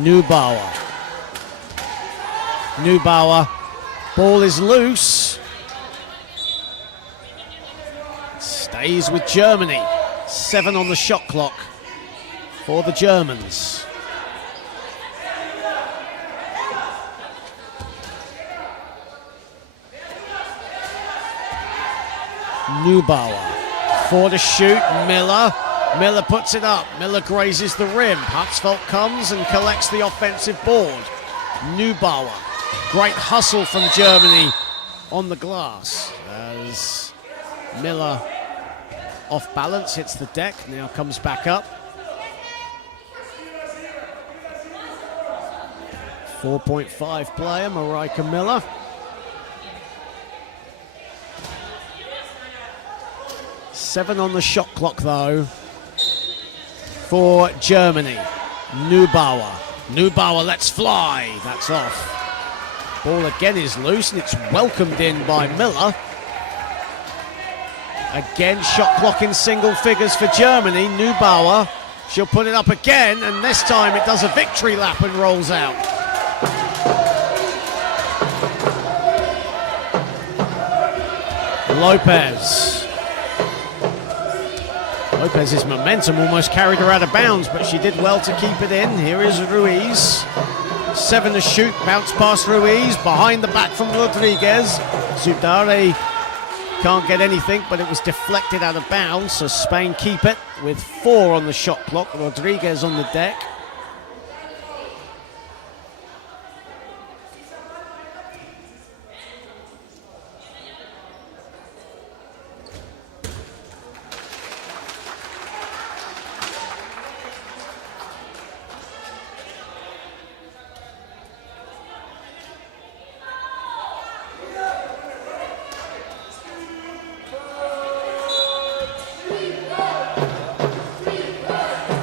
Neubauer. Ball is loose. Stays with Germany. 7 on the shot clock for the Germans. Neubauer, 4 to shoot. Miller puts it up. Miller grazes the rim. Patzvold comes and collects the offensive board. Neubauer, great hustle from Germany on the glass as Miller off balance, hits the deck, now comes back up. 4.5 player, Marika Miller. Seven on the shot clock, though, for Germany. Neubauer. Neubauer lets fly. That's off. Ball again is loose, and it's welcomed in by Miller. Again, shot clock in single figures for Germany. Neubauer, she'll put it up again, and this time it does a victory lap and rolls out. Lopez's momentum almost carried her out of bounds, but she did well to keep it in. Here is Ruiz. 7 to shoot, bounce past Ruiz, behind the back from Rodriguez. Zudare can't get anything, but it was deflected out of bounds, so Spain keep it with 4 on the shot clock. Rodriguez on the deck.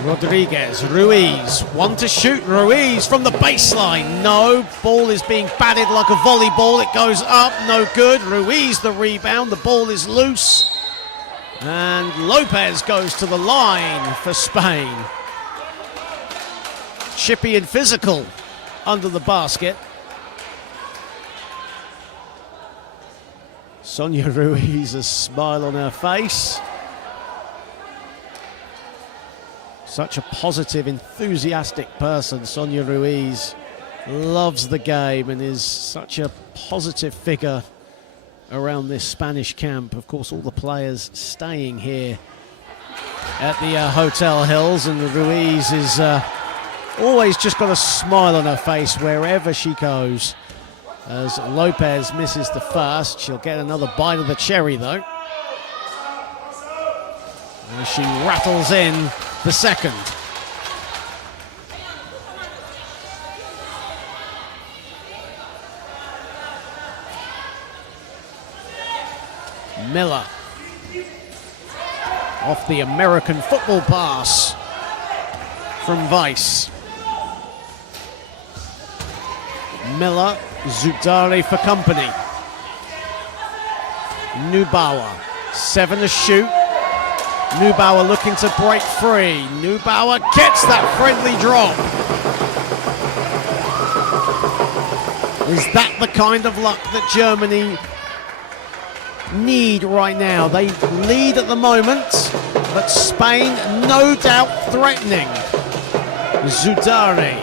Rodriguez, Ruiz, 1 to shoot, Ruiz from the baseline, no, ball is being batted like a volleyball, it goes up, no good, Ruiz the rebound, the ball is loose, and Lopez goes to the line for Spain. Chippy and physical under the basket. Sonia Ruiz, a smile on her face. Such a positive, enthusiastic person, Sonia Ruiz. Loves the game and is such a positive figure around this Spanish camp. Of course, all the players staying here at the Hotel Hills, and Ruiz is always just got a smile on her face wherever she goes. As Lopez misses the first, she'll get another bite of the cherry, though. As she rattles in the second. Miller off the American football pass from Weiss. Miller, Zudare for company. Neubauer, 7 to shoot. Neubauer looking to break free. Neubauer gets that friendly drop. Is that the kind of luck that Germany need right now? They lead at the moment, but Spain no doubt threatening. Zudare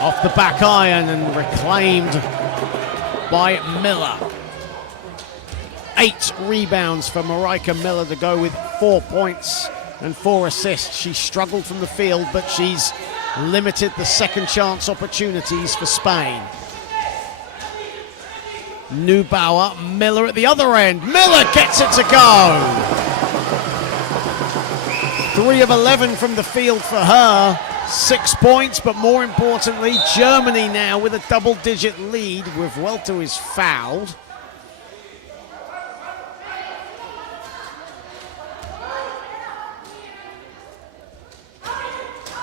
off the back iron and reclaimed by Miller. 8 rebounds for Marika Miller to go with 4 points and 4 assists. She struggled from the field, but she's limited the second chance opportunities for Spain. Neubauer, Miller at the other end. Miller gets it to go. 3 of 11 from the field for her. 6 points, but more importantly, Germany now with a double-digit lead. Vuelta is fouled.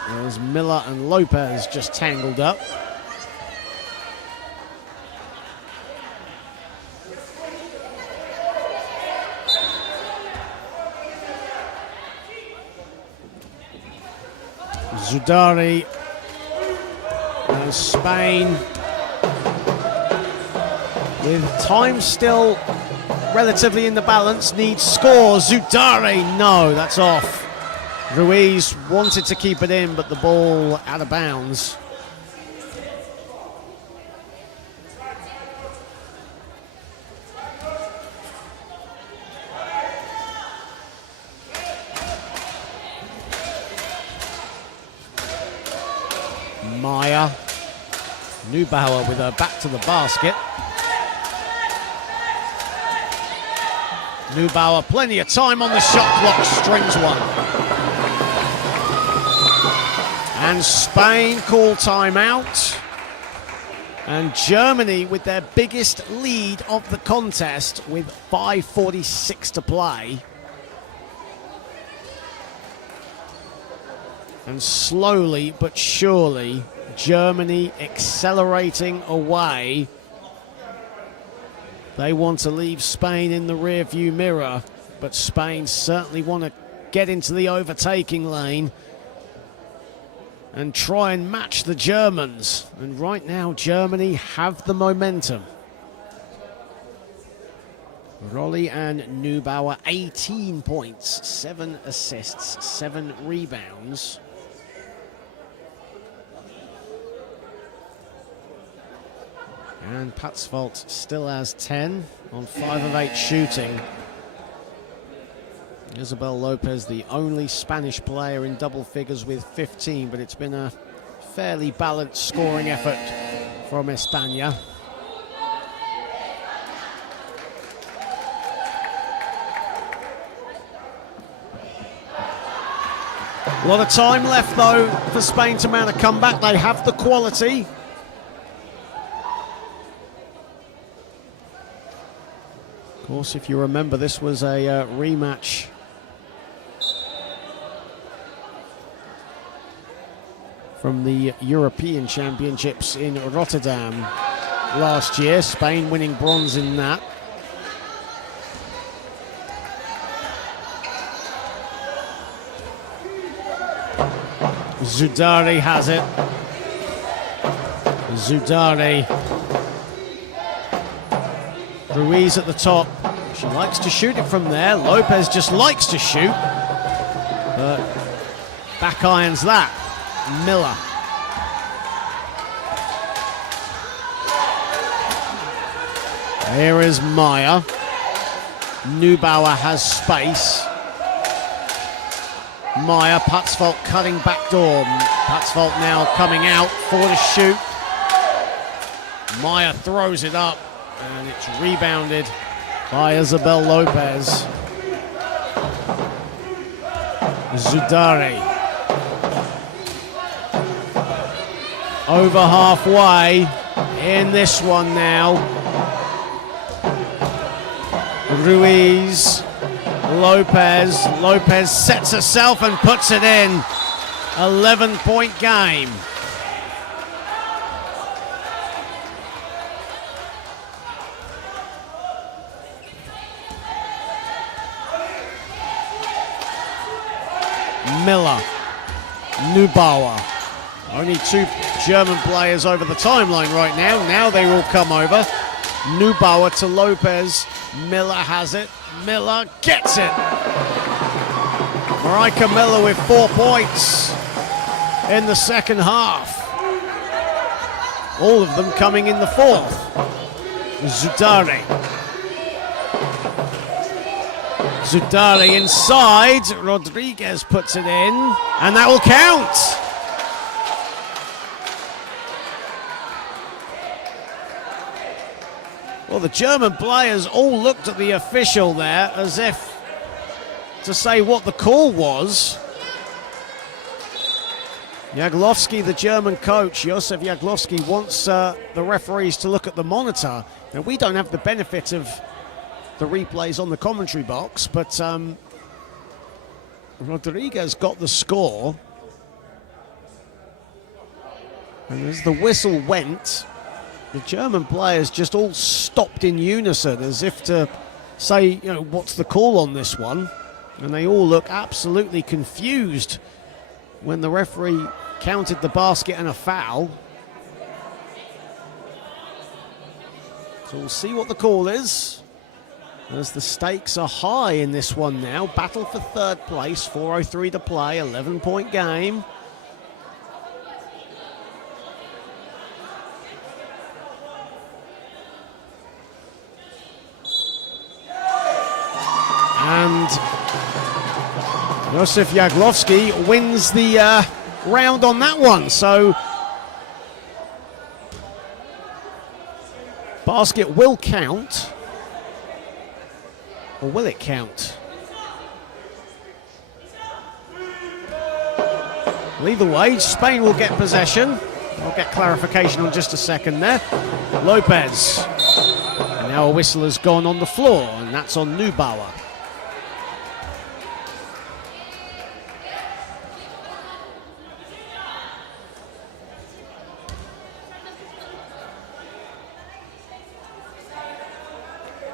There's Miller and Lopez just tangled up. Zudare and Spain with time still relatively in the balance, needs score. Zudare, no, that's off. Ruiz wanted to keep it in, but the ball out of bounds. Maya. Neubauer with her back to the basket. Neubauer, plenty of time on the shot clock, strings one. And Spain call timeout. And Germany with their biggest lead of the contest with 5:46 to play. And slowly but surely, Germany accelerating away. They want to leave Spain in the rearview mirror, but Spain certainly want to get into the overtaking lane and try and match the Germans. And right now, Germany have the momentum. Rolly and Neubauer, 18 points, 7 assists, 7 rebounds. And Patzvold still has 10 on 5 of 8 shooting. Isabel Lopez, the only Spanish player in double figures with 15, but it's been a fairly balanced scoring effort from España. A lot of time left, though, for Spain to mount a comeback. They have the quality. Of course, if you remember, this was a rematch from the European Championships in Rotterdam last year. Spain winning bronze in that. Zudari has it. Zudari. Ruiz at the top. She likes to shoot it from there. Lopez just likes to shoot. But back irons that. Miller. Here is Maya. Neubauer has space. Maya, Patzvold cutting back door. Patzvold now coming out for the shoot. Maya throws it up and it's rebounded by Isabel Lopez. Zudari. Over halfway in this one now. Ruiz, Lopez. Lopez sets herself and puts it in. 11-point game. Miller, Neubauer. Only 2 German players over the timeline right now. Now they will come over. Neubauer to Lopez. Miller has it. Miller gets it. Marika Miller with 4 points in the second half. All of them coming in the fourth. Zudari. Zudari inside. Rodriguez puts it in. And that will count. Well, the German players all looked at the official there as if to say what the call was. Jaglowski, the German coach, Josef Jaglowski, wants the referees to look at the monitor. Now, we don't have the benefit of the replays on the commentary box, but Rodriguez got the score. And as the whistle went, the German players just all stopped in unison as if to say, you know, what's the call on this one? And they all look absolutely confused when the referee counted the basket and a foul. So we'll see what the call is, as the stakes are high in this one now. Battle for third place, 4:03 to play, 11-point game. And Josef Jaglowski wins the round on that one. So basket will count. Or will it count? Well, either way, Spain will get possession. I'll get clarification on just a second there. Lopez. And now a whistle has gone on the floor, and that's on Neubauer.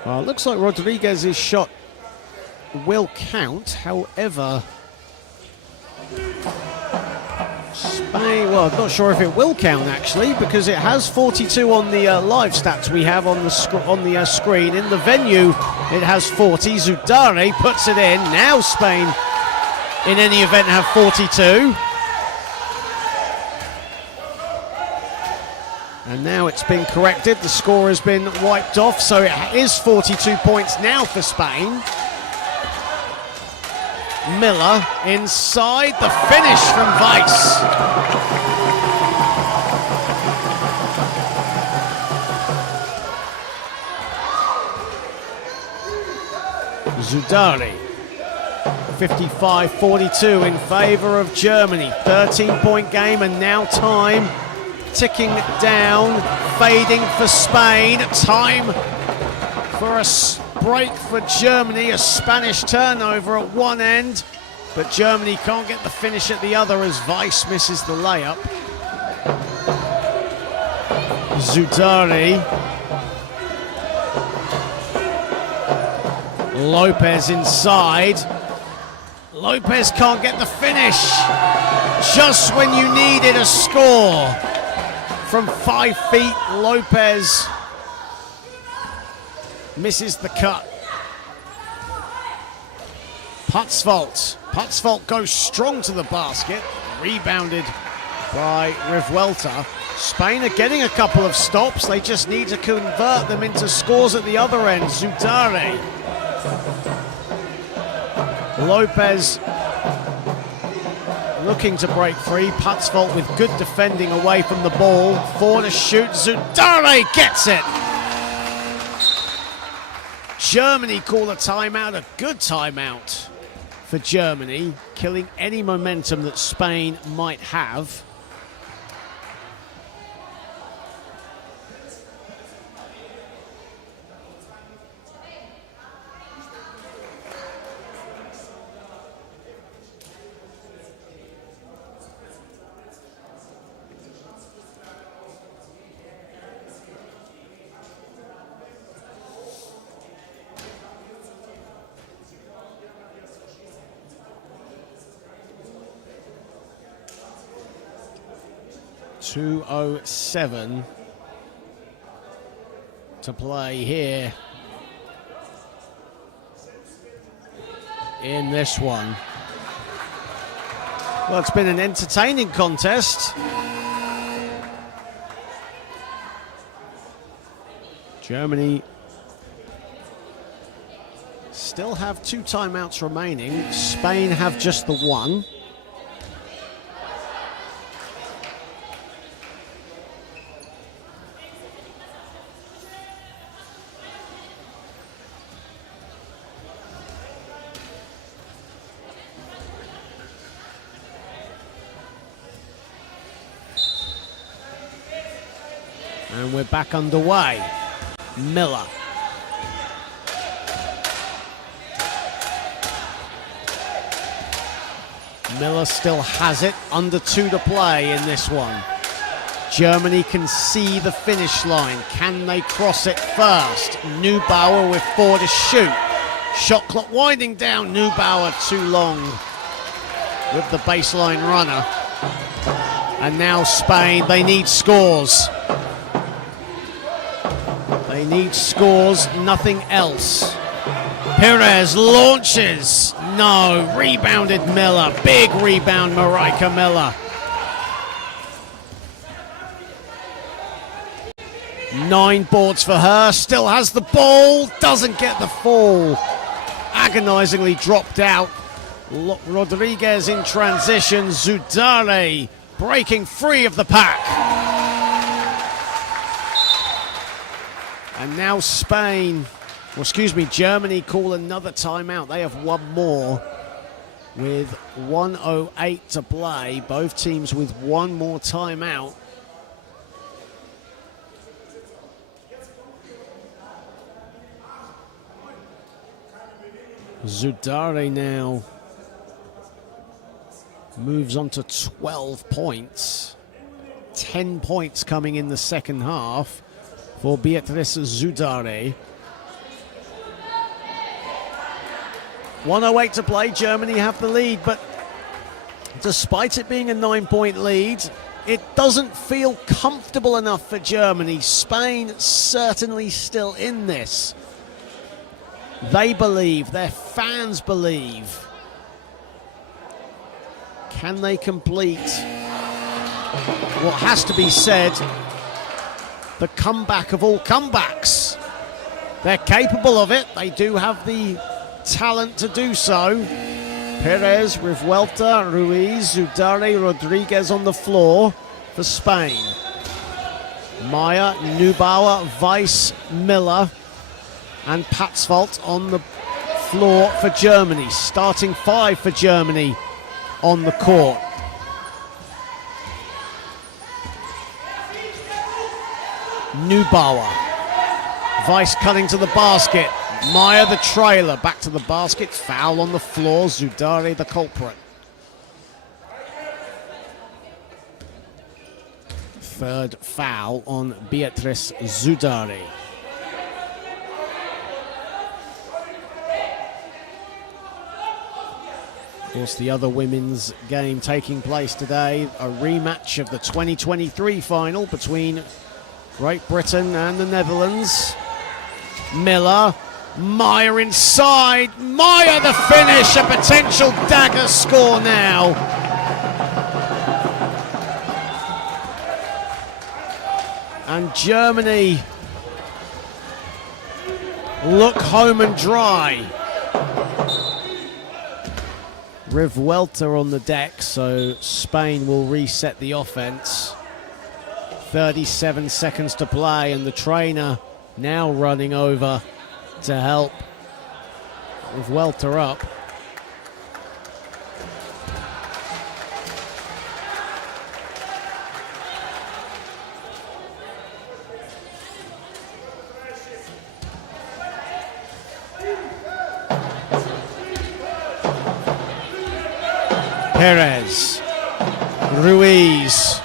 Well, it looks like Rodriguez's shot will count. However, Spain, well, I'm not sure if it will count actually, because it has 42 on the live stats we have on the screen. In the venue, it has 40. Zudare puts it in. Now Spain, in any event, have 42. And now it's been corrected. The score has been wiped off, so it is 42 points now for Spain. Miller inside, the finish from Weiss. Zudari, 55-42 in favour of Germany. 13-point game, and now time ticking down, fading for Spain. Time for a break for Germany, a Spanish turnover at one end, but Germany can't get the finish at the other as Weiss misses the layup. Zudari. Lopez inside. Lopez can't get the finish. Just when you needed a score. From 5 feet, Lopez misses the cut. Putzvolt goes strong to the basket. Rebounded by Revuelta. Spain are getting a couple of stops. They just need to convert them into scores at the other end. Zudare. Lopez looking to break free. Putzvolt with good defending away from the ball. 4 to shoot. Zudare gets it. Germany call a timeout, a good timeout for Germany, killing any momentum that Spain might have. .207 to play here in this one. Well, it's been an entertaining contest. Germany still have 2 timeouts remaining. Spain have just the 1. And we're back underway. Miller. Miller still has it. Under 2 to play in this one. Germany can see the finish line. Can they cross it first? Neubauer with 4 to shoot. Shot clock winding down. Neubauer too long with the baseline runner. And now Spain, they need scores. They need scores, nothing else. Perez launches. No, rebounded Miller. Big rebound, Marika Miller. 9 boards for her. Still has the ball. Doesn't get the fall. Agonizingly dropped out. Rodriguez in transition. Zudare breaking free of the pack. And now Germany call another timeout. They have 1 more. with 1:08 to play. Both teams with one more timeout. Zudare now moves on to 12 points. 10 points coming in the second half for Beatrice Zudare. 1:08 to play. Germany have the lead, but despite it being a 9-point lead, it doesn't feel comfortable enough for Germany. Spain certainly still in this. They believe, their fans believe. Can they complete what has to be said, the comeback of all comebacks? They're capable of it. They do have the talent to do so. Perez, Revuelta, Ruiz, Zudare, Rodriguez on the floor for Spain. Maya, Neubauer, Weiss, Miller and Patzvalt on the floor for Germany. Starting five for Germany on the court. Neubauer. Weiss cutting to the basket. Maya the trailer. Back to the basket. Foul on the floor. Zudare the culprit. Third foul on Beatrice Zudare. Of course, the other women's game taking place today, a rematch of the 2023 final between Great Britain and the Netherlands. Miller, Maya inside, Maya the finish, a potential dagger score now. And Germany look home and dry. Revuelta on the deck, so Spain will reset the offense. 37 seconds to play, and the trainer now running over to help Revuelta up. Perez, Ruiz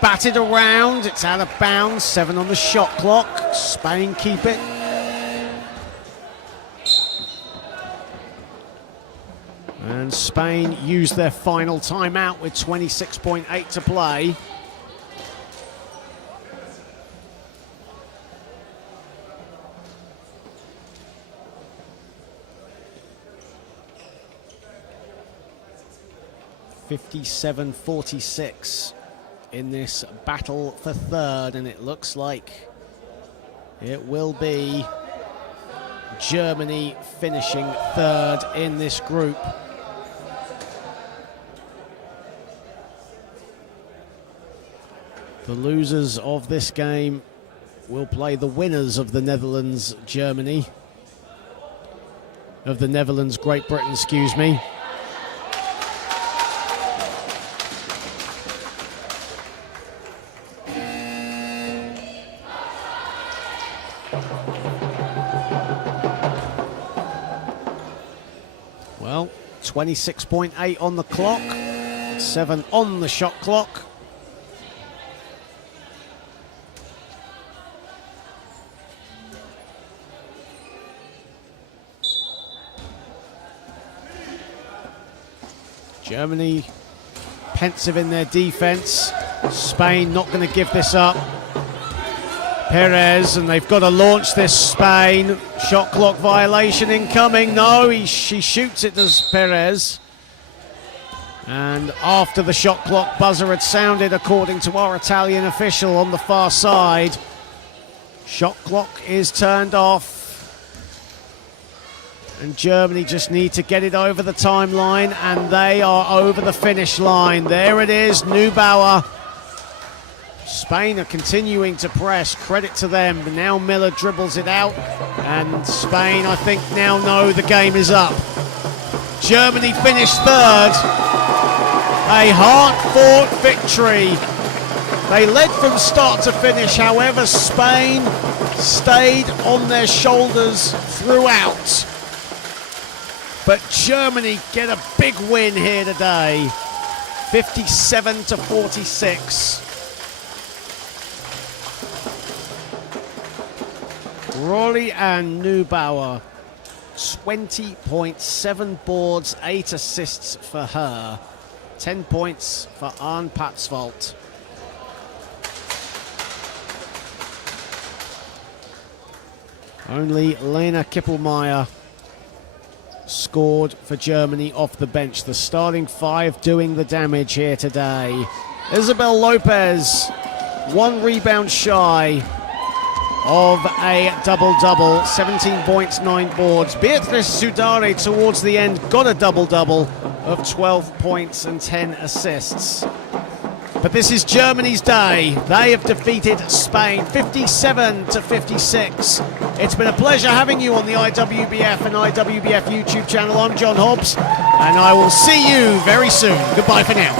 batted around, it's out of bounds, 7 on the shot clock, Spain keep it. And Spain use their final timeout with 26.8 to play. (57-46) in this battle for third, and it looks like it will be Germany finishing third in this group. The losers of this game will play the winners of the Netherlands-Germany, of the Netherlands-Great Britain, excuse me. Well, 26.8 on the clock, 7 on the shot clock. Germany pensive in their defense. Spain not going to give this up. Perez, and they've got to launch this, Spain. Shot clock violation incoming. No, she shoots it, does Perez. And after the shot clock buzzer had sounded, according to our Italian official on the far side, shot clock is turned off. And Germany just need to get it over the timeline, and they are over the finish line. There it is, Neubauer. Spain are continuing to press, credit to them. But now Miller dribbles it out, and Spain, I think, now know the game is up. Germany finished third. A hard-fought victory. They led from start to finish, however, Spain stayed on their shoulders throughout. But Germany get a big win here today, 57-46. Rolly and Neubauer, 20.7 boards, 8 assists for her, 10 points for Arne Patzwald. Only Lena Kippelmeyer scored for Germany off the bench. The starting five doing the damage here today. Isabel Lopez, 1 rebound shy of a double-double, 17 points, 9 boards. Beatriz Sudare towards the end got a double-double of 12 points and 10 assists. But this is Germany's day. They have defeated Spain 57-56. It's been a pleasure having you on the IWBF and IWBF YouTube channel. I'm John Hobbs, and I will see you very soon. Goodbye for now.